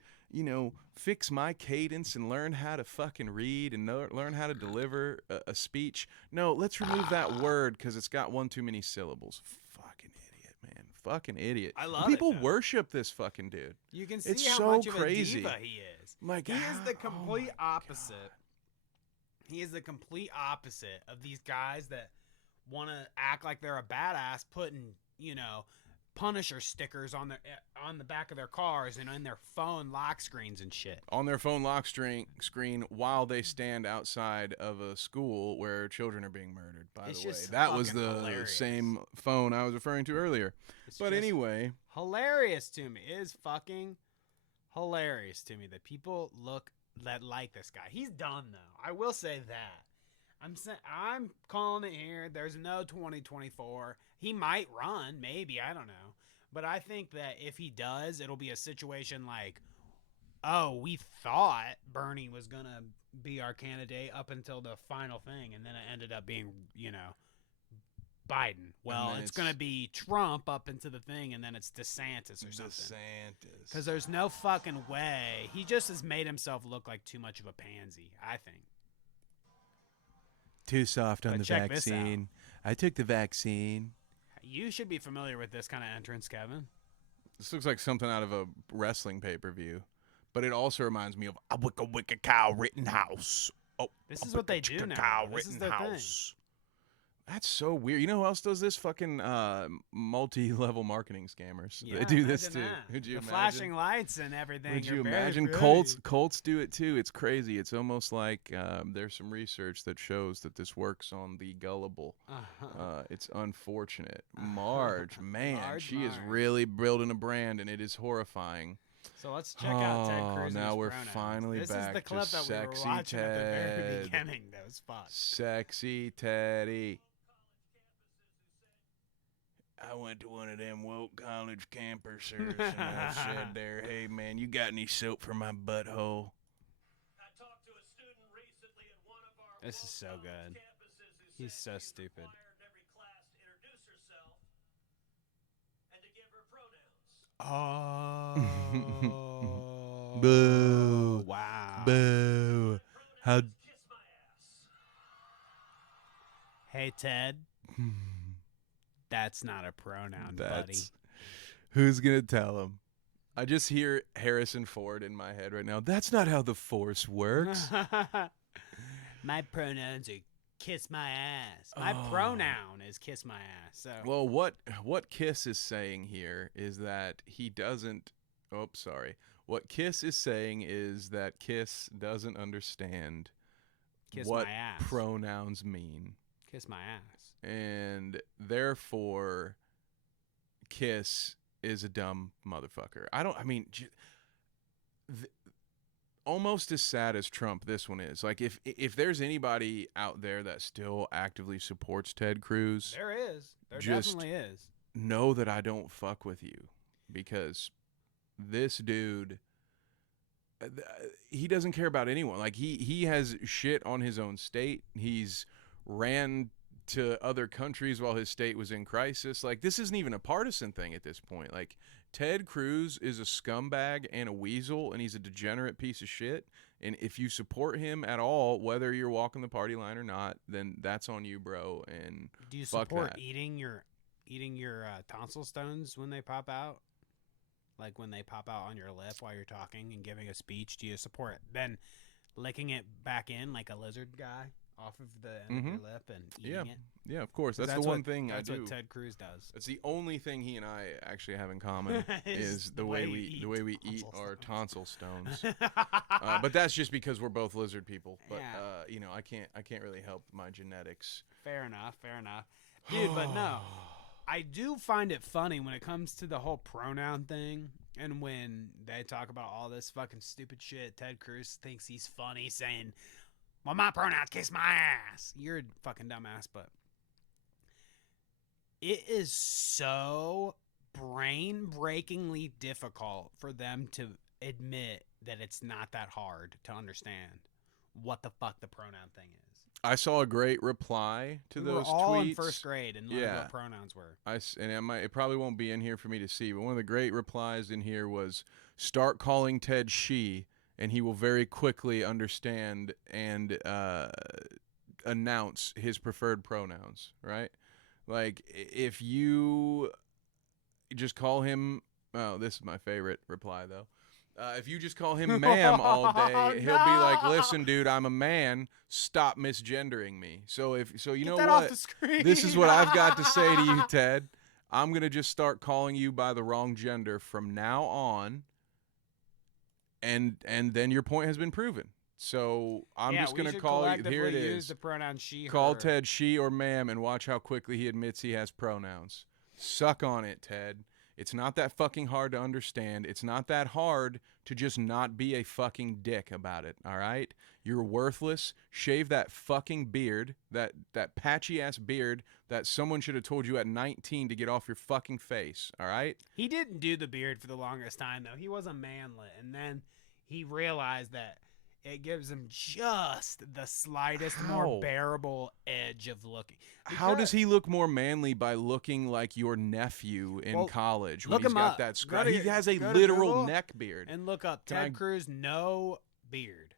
fix my cadence and learn how to fucking read and learn how to deliver a speech. No, let's remove that word because it's got one too many syllables. Fucking idiot, man. Fucking idiot. I love People it, though. worship this fucking dude. You can see It's how so much crazy. of a diva he is. Like, He is the oh complete my opposite. He is the complete opposite of these guys that want to act like they're a badass, putting, Punisher stickers on the back of their cars and in their phone lock screens and shit. On their phone lock screen while they stand outside of a school where children are being murdered, by It's the way. just That was fucking the hilarious. same phone I was referring to earlier. It's But just anyway, hilarious to me. It is fucking hilarious to me that people that like this guy. He's done though. I will say that. I'm calling it here. There's no 2024. He might run, maybe, I don't know. But I think that if he does, it'll be a situation like, oh, we thought Bernie was going to be our candidate up until the final thing, and then it ended up being, Biden. Well, then it's going to be Trump up into the thing, and then it's DeSantis or something. DeSantis. Because there's no fucking way. He just has made himself look like too much of a pansy, I think. Too soft on But the check this vaccine. I took the vaccine. You should be familiar with this kind of entrance, Kevin. This looks like something out of a wrestling pay-per-view. But it also reminds me of a Wicca Kyle Rittenhouse. Oh, This is what they do now. Kyle This is their Rittenhouse. That's so weird. You know who else does this? Fucking multi-level marketing scammers. Yeah, They do this imagine too. that. Would you the imagine? flashing lights and everything. Would you are very imagine pretty. Colts do it too? It's crazy. It's almost like there's some research that shows that this works on the gullible. It's unfortunate. Marge, man, Large she is Marge. really building a brand, and it is horrifying. So let's check out Ted Oh, Cruz. and now his we're pronouns. finally this back is the to clip that we were sexy watching at the very Ted. beginning. That was fun. Sexy Teddy. I went to one of them woke college campuses, and I said there, "Hey man, you got any soap for my butthole?" I talked to a student recently at one of our This is so college good. campuses who He's said so she's stupid. required in every class to introduce herself and to give her pronouns. Oh. Boo. Wow. Boo. How Kiss my ass. Hey, Ted. That's not a pronoun, buddy. Who's going to tell him? I just hear Harrison Ford in my head right now. That's not how the Force works. My pronouns are kiss my ass. My pronoun is kiss my ass. So. Well, what Kiss is saying here is that he doesn't... Oh, sorry. What Kiss is saying is that Kiss doesn't understand what pronouns mean. Kiss my ass. And therefore, Kiss is a dumb motherfucker. Almost as sad as Trump this one is. Like, if there's anybody out there that still actively supports Ted Cruz, there definitely is. Know that I don't fuck with you, because this dude, he doesn't care about anyone. Like, he has shit on his own state. He's ran to other countries while his state was in crisis. Like, this isn't even a partisan thing at this point. Like, Ted Cruz is a scumbag and a weasel, and he's a degenerate piece of shit. And if you support him at all, whether you're walking the party line or not, then that's on you, bro. And do you fuck support that. eating your tonsil stones when they pop out? Like when they pop out on your lip while you're talking and giving a speech, do you support it? Then licking it back in like a lizard guy off of the end of your lip and eating it? Yeah, of course. That's the one thing I do. That's what Ted Cruz does. That's the only thing he and I actually have in common is the way we eat our tonsil stones. But that's just because we're both lizard people. But I can't really help my genetics. Fair enough. Dude, but no. I do find it funny when it comes to the whole pronoun thing, and when they talk about all this fucking stupid shit. Ted Cruz thinks he's funny saying, well, my pronouns kiss my ass. You're a fucking dumbass, but it is so brain-breakingly difficult for them to admit that it's not that hard to understand what the fuck the pronoun thing is. I saw a great reply to those tweets. We were all in first grade and learned what pronouns were. It probably won't be in here for me to see, but one of the great replies in here was, start calling Ted she, and he will very quickly understand and announce his preferred pronouns, right? Like, if you just call him... Oh, this is my favorite reply, though. If you just call him ma'am all day, he'll be like, listen, dude, I'm a man. Stop misgendering me. So you know what? This is what I've got to say to you, Ted. I'm going to just start calling you by the wrong gender from now on. And then your point has been proven. So I'm just going to call you. Here it is. Use the pronoun she, call her. Ted she or ma'am and watch how quickly he admits he has pronouns. Suck on it, Ted. It's not that fucking hard to understand. It's not that hard to just not be a fucking dick about it, all right? You're worthless. Shave that fucking beard, that patchy-ass beard that someone should have told you at 19 to get off your fucking face, all right? He didn't do the beard for the longest time, though. He was a manlet, and then he realized that it gives him just the slightest more bearable edge of looking. How does he look more manly by looking like your nephew in college when he's got that scruff? He has a literal neck beard. And look up Ted Cruz, no beard.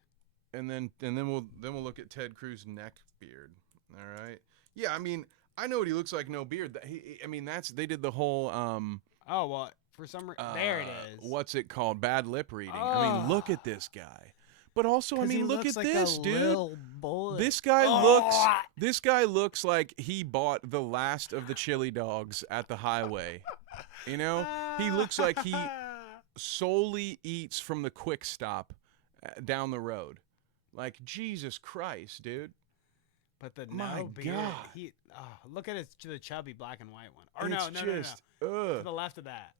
And then we'll look at Ted Cruz neck beard. All right. Yeah, I mean, I know what he looks like, no beard. They did the whole for some reason there it is. What's it called? Bad lip reading. I mean, look at this guy. But also, I mean, look at like this, dude. This guy looks like he bought the last of the chili dogs at the highway. You know, he looks like he solely eats from the Quick Stop down the road. Like, Jesus Christ, dude. But the beard. God. Look at the chubby black and white one. Or no. To the left of that.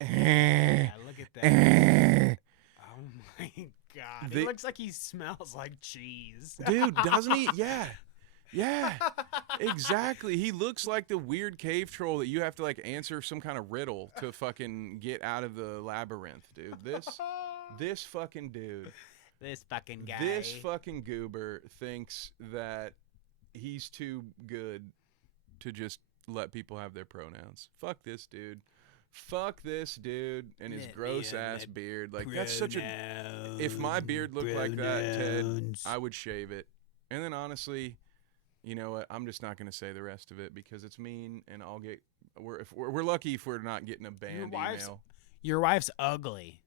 Yeah, look at that. Oh my God. He looks like he smells like cheese. Dude, doesn't he? Yeah. Exactly. He looks like the weird cave troll that you have to like answer some kind of riddle to fucking get out of the labyrinth, dude. This fucking dude. This fucking guy. This fucking goober thinks that he's too good to just let people have their pronouns. Fuck this dude. Fuck this dude and his gross ass beard. Like, that's such a... If my beard looked like that, Ted, I would shave it. And then honestly, You know what? I'm just not going to say the rest of it because it's mean, and I'll get. We're lucky if we're not getting a banned email. Your wife's ugly.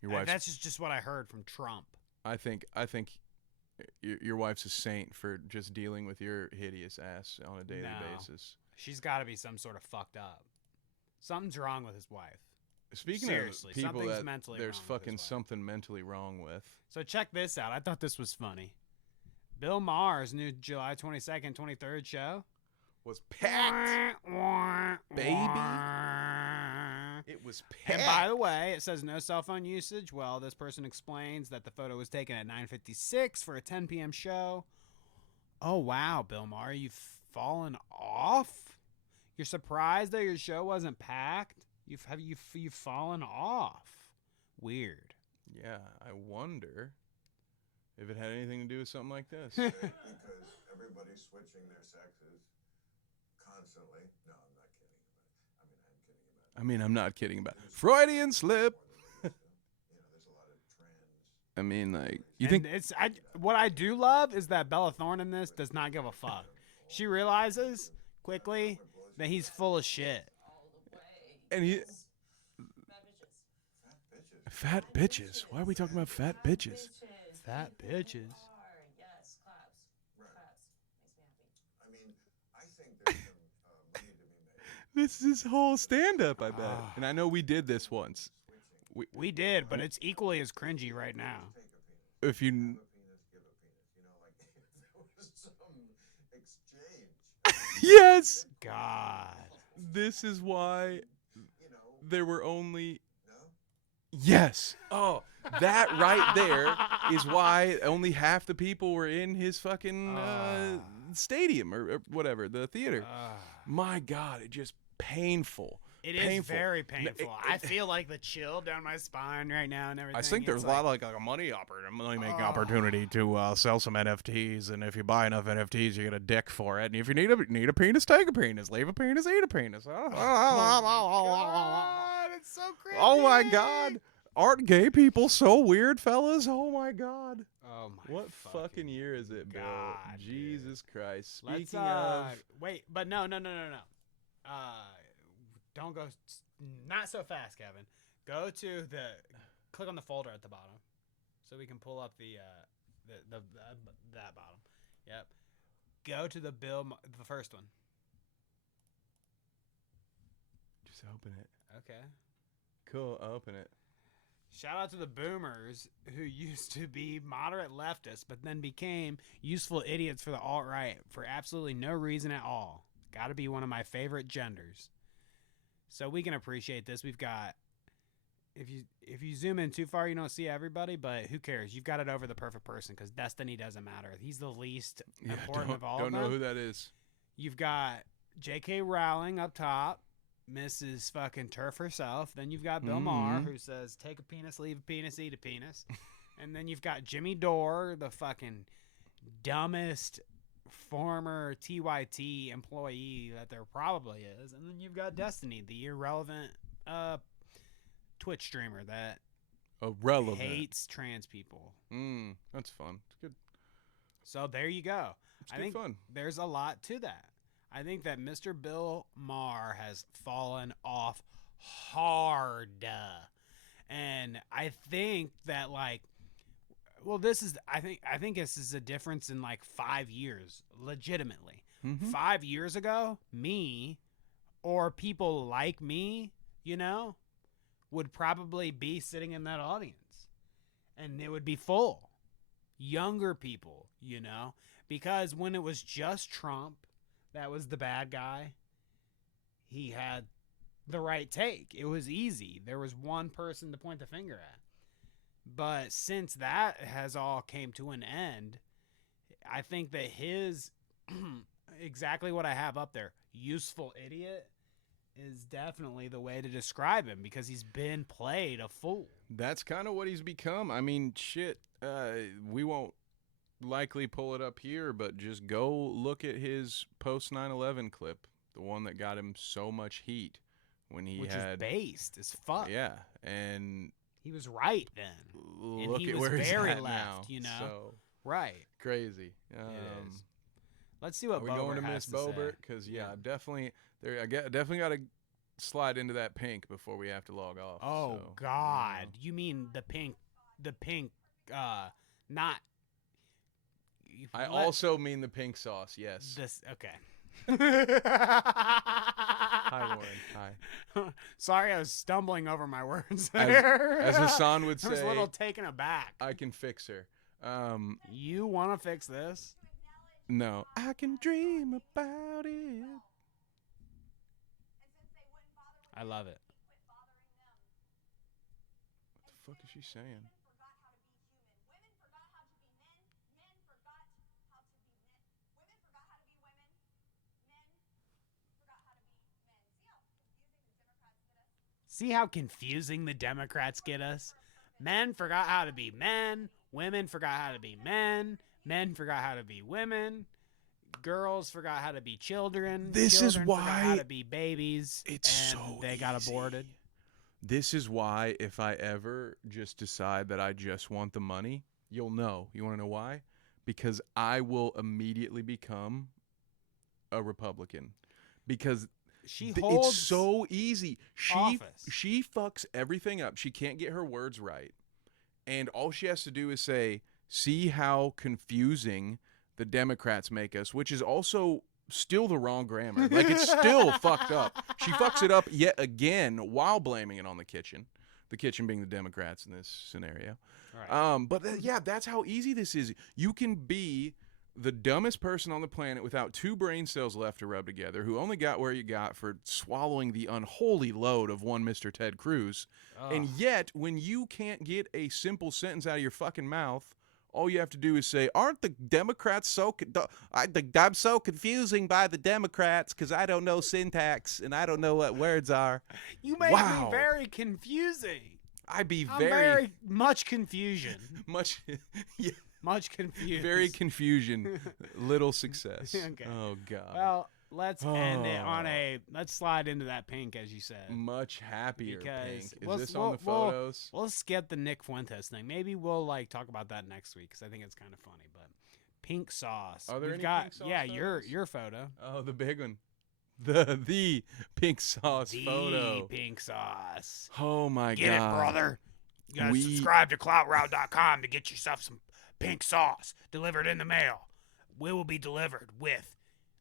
Your wife's. That's just what I heard from Trump. I think your wife's a saint for just dealing with your hideous ass on a daily basis. She's got to be some sort of fucked up. Something's wrong with his wife. Speaking Seriously, of people something's that mentally there's wrong with fucking his wife. something mentally wrong with. So check this out. I thought this was funny. Bill Maher's new July 22nd, 23rd show Was packed, baby. It was packed. And by the way, it says no cell phone usage. Well, this person explains that the photo was taken at 9:56 for a 10 p.m. show. Oh, wow, Bill Maher, you've fallen off? You're surprised that your show wasn't packed? You've fallen off. Weird. Yeah, I wonder if it had anything to do with something like this. Because everybody's switching their sexes constantly. No, I'm not kidding about it. I mean, I'm kidding about it. I'm not kidding about it. Freudian slip. There's a lot of trends. I mean, like, you And think what I do love is that Bella Thorne in this does not give a fuck. She realizes quickly that he's full of shit. and he fat bitches. Why are we talking about fat bitches? Fat bitches. Yes, claps. Claps. Makes me happy. I mean, I think there's some money to be made. This is his whole stand-up, I bet. And I know we did this once. We did, but it's equally as cringy right now. If you, Have a penis, give a penis. You know, like if there was some exchange. yes, God. this is why You know, there were only. no? Yes. Oh, that right there is why only half the people were in his fucking stadium or whatever, the theater. My God, it just painful. It is very painful. I feel like the chill down my spine right now and everything. I think there's It's a lot like a money-making opportunity to sell some NFTs, and if you buy enough NFTs, you get a dick for it. And if you need a penis, take a penis. Leave a penis, eat a penis. God, it's so cringy. Oh my God. Aren't gay people so weird, fellas? Oh my God. Oh my. What fucking year is it, Bill? God, Jesus Christ. Speaking Let's of, wait, but no. Don't go not so fast, Kevin. Go to click on the folder at the bottom, so we can pull up the that bottom. Yep. Go to the first one. just open it. Okay. Cool, open it. Shout out to the boomers who used to be moderate leftists, but then became useful idiots for the alt-right for absolutely no reason at all. Got to be one of my favorite genders. So we can appreciate this. We've got, if you zoom in too far, you don't see everybody, but who cares? You've got it over the perfect person because Destiny doesn't matter. He's the least important of all of them. Don't know who that is. You've got J.K. Rowling up top, Mrs. fucking Turf herself. Then you've got Bill Maher, who says, take a penis, leave a penis, eat a penis. And then you've got Jimmy Dore, the fucking dumbest former TYT employee that there probably is. And then you've got Destiny, the irrelevant Twitch streamer that hates trans people. That's fun. It's good. So there you go. It's good fun. There's a lot to that. I think that Mr. Bill Maher has fallen off hard. And I think that I think this is a difference in 5 years, legitimately. 5 years ago, me or people like me, would probably be sitting in that audience. And it would be full. Younger people, because when it was just Trump that was the bad guy, he had the right take. It was easy. There was one person to point the finger at. But since that has all came to an end, I think that his exactly what I have up there, useful idiot, is definitely the way to describe him because he's been played a fool. That's kind of what he's become. I mean, shit, we won't likely pull it up here, but just go look at his post 9/11 clip, the one that got him so much heat when he Which had is based as fuck. Yeah, and he was right then. look he at was where he's very at left, now. So Right. Crazy. It is. Let's see what are we Bobert going to has Miss Bobert? Because I've definitely got to slide into that pink before we have to log off. Oh so, God! You mean the pink? Not. I also mean the pink sauce. Yes. This okay. Hi, Warren. Hi. Sorry, I was stumbling over my words there. As Hassan would say, I was a little taken aback. I can fix her. You want to fix this? No. I can dream about it. I love it. What the fuck is she saying? See how confusing the Democrats get us? Men forgot how to be men. Women forgot how to be men. Men forgot how to be women. Girls forgot how to be children. This Children is why forgot how to be babies. It's so they got aborted. This is why if I ever just decide that I just want the money, you'll know. You want to know why? Because I will immediately become a Republican. Because it's so easy. She fucks everything up. She can't get her words right. And all she has to do is say, see how confusing the Democrats make us, which is also still the wrong grammar. Like, it's still fucked up. She fucks it up yet again while blaming it on the kitchen. The kitchen being the Democrats in this scenario. Right. But that's how easy this is. You can be the dumbest person on the planet without 2 brain cells left to rub together, who only got where you got for swallowing the unholy load of one Mr. Ted Cruz. And yet, when you can't get a simple sentence out of your fucking mouth, all you have to do is say, aren't the Democrats so... I'm so confusing by the Democrats because I don't know syntax and I don't know what words are. You make me very confusing. I'm very much confusion. Much... yeah. Much confusion. Very confusion. Little success. Okay. Oh, God. Well, let's end it on let's slide into that pink, as you said. Much happier pink. Is this on the photos? We'll skip the Nick Fuentes thing. Maybe we'll talk about that next week because I think it's kind of funny. But pink sauce. Are there any pink sauce photos? your photo. Oh, the big one. The pink sauce photo. The pink sauce. Oh, my God. Get it, brother. You got to subscribe to cloutroute.com to get yourself some pink sauce delivered in the mail. We will be delivered with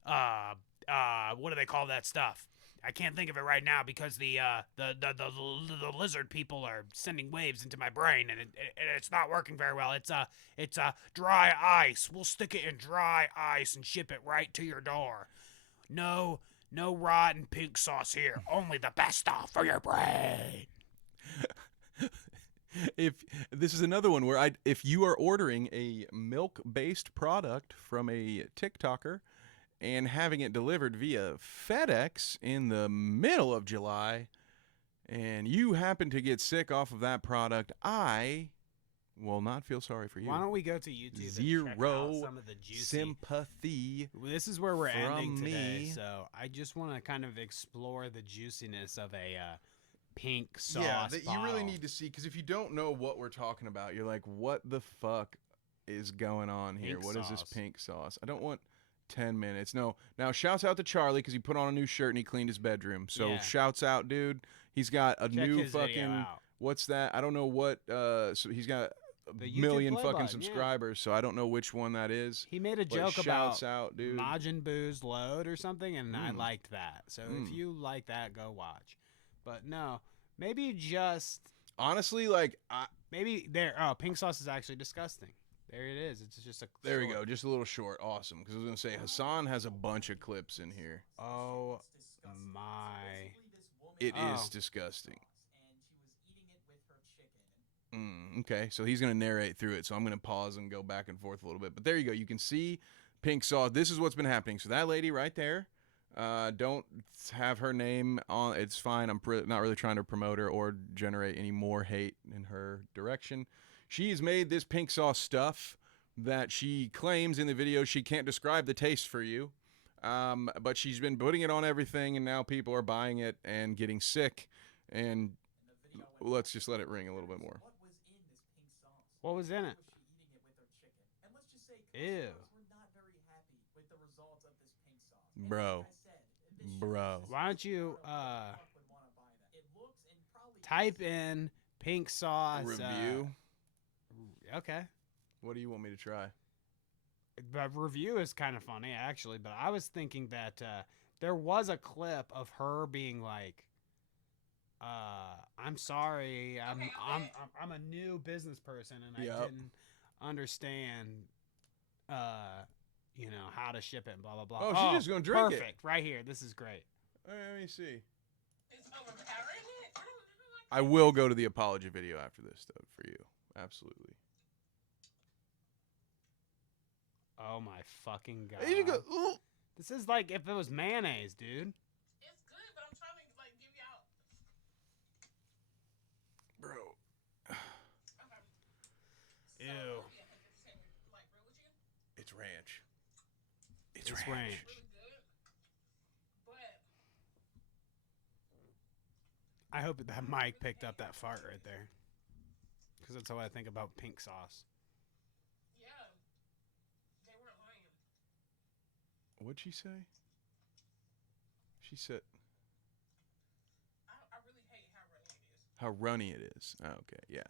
what do they call that stuff? I can't think of it right now because the lizard people are sending waves into my brain and it's not working very well. It's dry ice. We'll stick it in dry ice and ship it right to your door. No rotten pink sauce here. Only the best stuff for your brain. If this is another one where if you are ordering a milk-based product from a TikToker and having it delivered via FedEx in the middle of July, and you happen to get sick off of that product, I will not feel sorry for you. Why don't we go to YouTube? Zero and check out some of the juicy sympathy. This is where we're ending today. Me. So I just want to kind of explore the juiciness of a pink sauce. Yeah, you really need to see, because if you don't know what we're talking about, you're like, what the fuck is going on here? What is this pink sauce? I don't want 10 minutes. No. Now, shouts out to Charlie because he put on a new shirt and he cleaned his bedroom. So shouts out, dude. He's got a new fucking... What's that? I don't know what... so he's got a million fucking subscribers, so I don't know which one that is. He made a joke about shouts out, dude. Majin Buu's load or something, and I liked that. So if you like that, go watch. But no, maybe just... Honestly, like... maybe there... Oh, pink sauce is actually disgusting. There it is. It's just a... There we go. Just a little short. Awesome. Because I was going to say, Hassan has a bunch of clips in here. Oh, my... It is disgusting. Okay, so he's going to narrate through it, so I'm going to pause and go back and forth a little bit. But there you go. You can see pink sauce. This is what's been happening. So that lady right there, don't have her name on. It's fine. I'm not really trying to promote her or generate any more hate in her direction. She's made this pink sauce stuff that she claims in the video she can't describe the taste for you. But she's been putting it on everything, and now people are buying it and getting sick. And let's just let it ring a little bit more. What was in it? Ew. We're not very happy with the results of this pink sauce. Bro. Bro. Why don't you It looks and probably type in pink sauce Review. Okay. What do you want me to try? But review is kind of funny actually, but I was thinking that there was a clip of her being like, I'm sorry, I'm a new business person and I didn't understand how to ship it and blah blah blah. Oh, she's just gonna drink it. Perfect. Right here. This is great. All right, let me see. It's overpowering it. I will go to the apology video after this though for you. Absolutely. Oh my fucking god. There you go. Ooh. This is like if it was mayonnaise, dude. It's good, but I'm trying to like give you out. Bro. Ew. Like real with you. It's ranch. It's Really good, but I hope that Mike picked up that fart right there. Because that's how I think about pink sauce. yeah, they weren't lying. What'd she say? She said I really hate how runny it is. how runny it is. Oh, okay, yeah.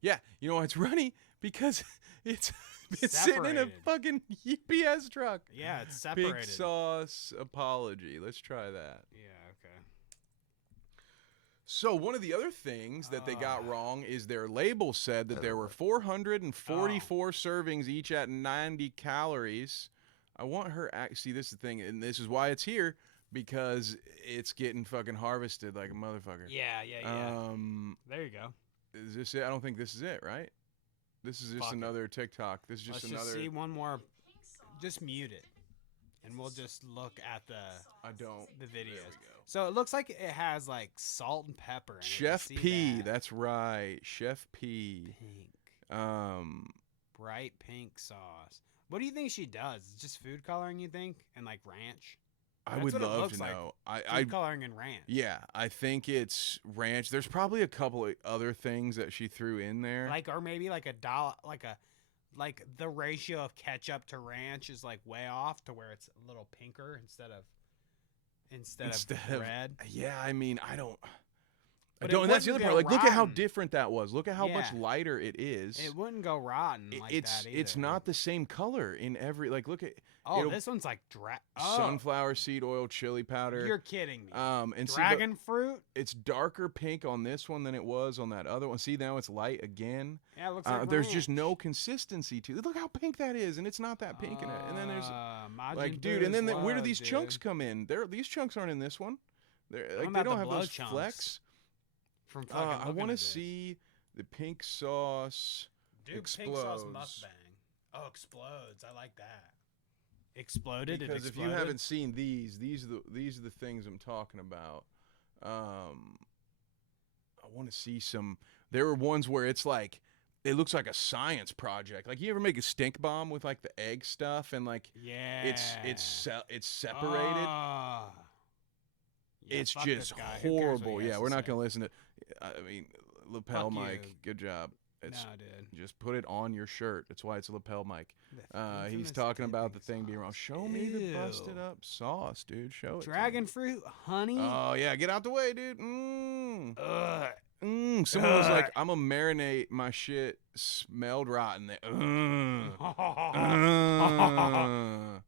Yeah, you know why it's runny? Because it's sitting in a Separated. fucking UPS truck. Yeah, it's separated. Pink sauce apology. Let's try that. Yeah, okay. So one of the other things that they got wrong is their label said that there were 444 servings, each at 90 calories. I want her see, this is the thing, and this is why it's here, because it's getting fucking harvested like a motherfucker. Yeah. There you go. Is this it? I don't think this is it, right? This is just Fuck it. another TikTok. This is just Let's another. just see one more. Just mute it. And we'll just look at the videos. There we go. So it looks like it has like salt and pepper in it. Chef You see P. that? That's right. Chef P. Pink. Bright pink sauce. What do you think she does? Just food coloring, you think? And like ranch? I That's would what it love looks to like. know. Food coloring and ranch. Yeah, I think it's ranch. There's probably a couple of other things that she threw in there. Like, or maybe like like the ratio of ketchup to ranch is like way off to where it's a little pinker instead of red. Yeah, I mean, I don't. But And that's the other wouldn't part. go Like, look at how rotten. different that was. Look at how much Yeah. lighter it is. It wouldn't go rotten like it's that either. it's not the same color in every. Like, look at Oh, this one's like sunflower seed oil, chili powder. You're kidding me. And see, Dragon fruit? it's darker pink on this one than it was on that other one. See, now it's light again. Yeah, it looks like There's just ranch. no consistency to it. Look how pink that is, and it's not that pink in it. And then there's Majin like, dude, and then Boo's where do love, these chunks dude. come in? These chunks aren't in this one. They're like, I'm they about don't the have blow those chunks flecks. From fucking I looking want to at this. see the pink sauce Dude, explodes. pink sauce mukbang. Oh, explodes. I like that. Exploded. Because it if you exploded? haven't seen these are the things I'm talking about. I want to see some. There were ones where it's like it looks like a science project. Like, you ever make a stink bomb with like the egg stuff and like Yeah. it's separated. Ah. Yeah, It's fuck this just guy. Who cares what horrible. he has Yeah, to we're not say? gonna listen to. I mean, lapel Fuck mic. you. Good job. It's No, dude. just put it on your shirt. That's why it's a lapel mic. The He's infamous talking about the dipping thing being wrong. sauce. Show me the Ew. busted up sauce, dude. Show it. to Dragon me. fruit, honey. Oh yeah, get out the way, dude. Ugh. Someone was like, "I'm gonna marinate my shit." Smelled rotten.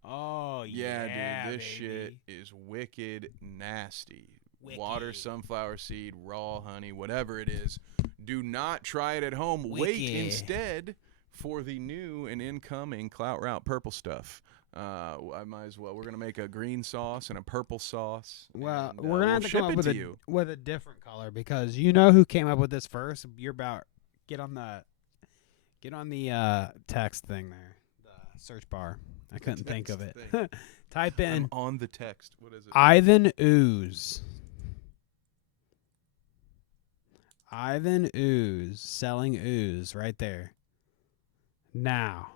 Oh Yeah, dude, this baby. shit is wicked nasty. Wicked. Water, sunflower seed, raw honey, whatever it is. Do not try it at home. Wait Wicked. instead for the new and incoming Clout Route purple stuff. I might as well. We're gonna make a green sauce and a purple sauce. Well, and, we're gonna we'll have to ship come up it with to a you. with a different color because you know who came up with this first. You're about get on the text thing there, the search bar. I couldn't think of it. Text thing. Type in I'm on the text. What is it? Ivan Ooze. Ivan Ooze selling ooze right there. Now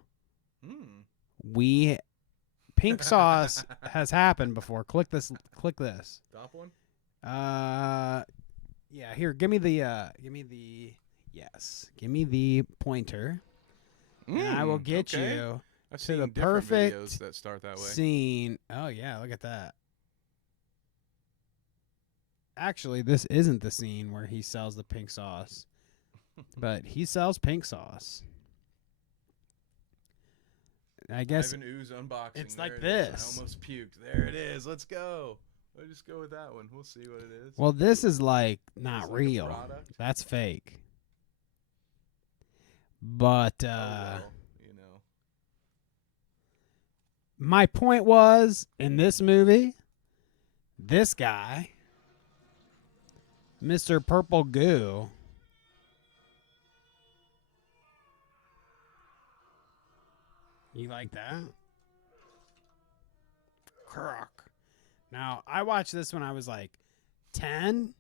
we pink sauce has happened before. Click this. Click this. Top one. Yeah. Here, give me the pointer, and I will get okay. you I've to seen the different perfect videos that start that way. scene. Oh, yeah, look at that. Actually, this isn't the scene where he sells the pink sauce, but he sells pink sauce. I guess Ivan Ooze unboxing. it's there like it this. Is. I almost puked. There it is. Let's go. Let's just go with that one. We'll see what it is. Well, this is like not It's like a real. product? That's fake. But Well, my point was, in this movie, this guy, Mr. Purple Goo, you like that? Croc. Now, I watched this when I was like 10,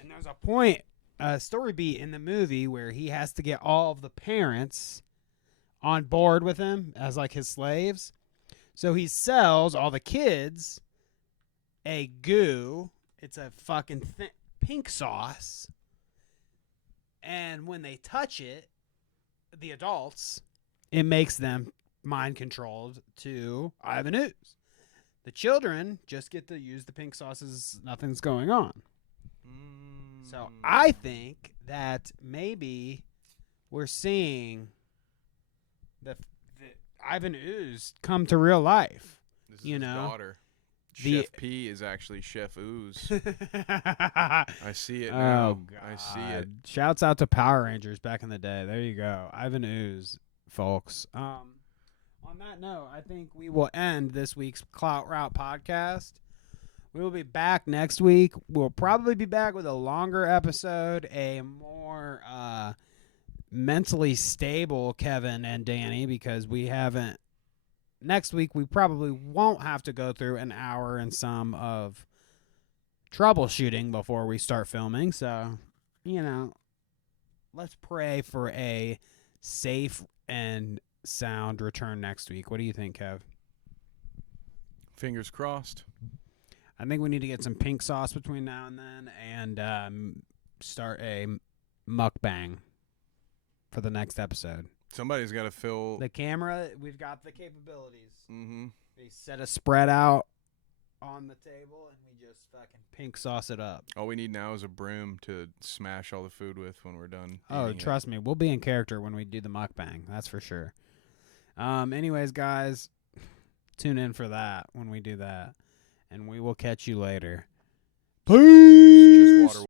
and there's a point, a story beat in the movie where he has to get all of the parents on board with him as like his slaves. So he sells all the kids a goo. It's a fucking pink sauce. And when they touch it, the adults, it makes them mind controlled to Ivan Ooze. The children just get to use the pink sauces. Nothing's going on. So I think that maybe we're seeing the Ivan Ooze come to real life. this is his daughter. Chef P is actually Chef Ooze. I see it now. Oh, God. I see it. Shouts out to Power Rangers back in the day. There you go. Ivan Ooze, folks. On that note, I think we will end this week's Clout Route podcast. We will be back next week. We'll probably be back with a longer episode, a more mentally stable Kevin and Danny, because we haven't. Next week, we probably won't have to go through an hour and some of troubleshooting before we start filming. So, let's pray for a safe and sound return next week. What do you think, Kev? Fingers crossed. I think we need to get some pink sauce between now and then and start a mukbang for the next episode. Somebody's got to fill the camera. We've got the capabilities. Mm-hmm. They set a spread out on the table, and we just fucking pink sauce it up. All we need now is a broom to smash all the food with when we're done. Oh, trust me. We'll be in character when we do the mukbang. That's for sure. Anyways, guys, tune in for that when we do that. And we will catch you later. Peace! Just water.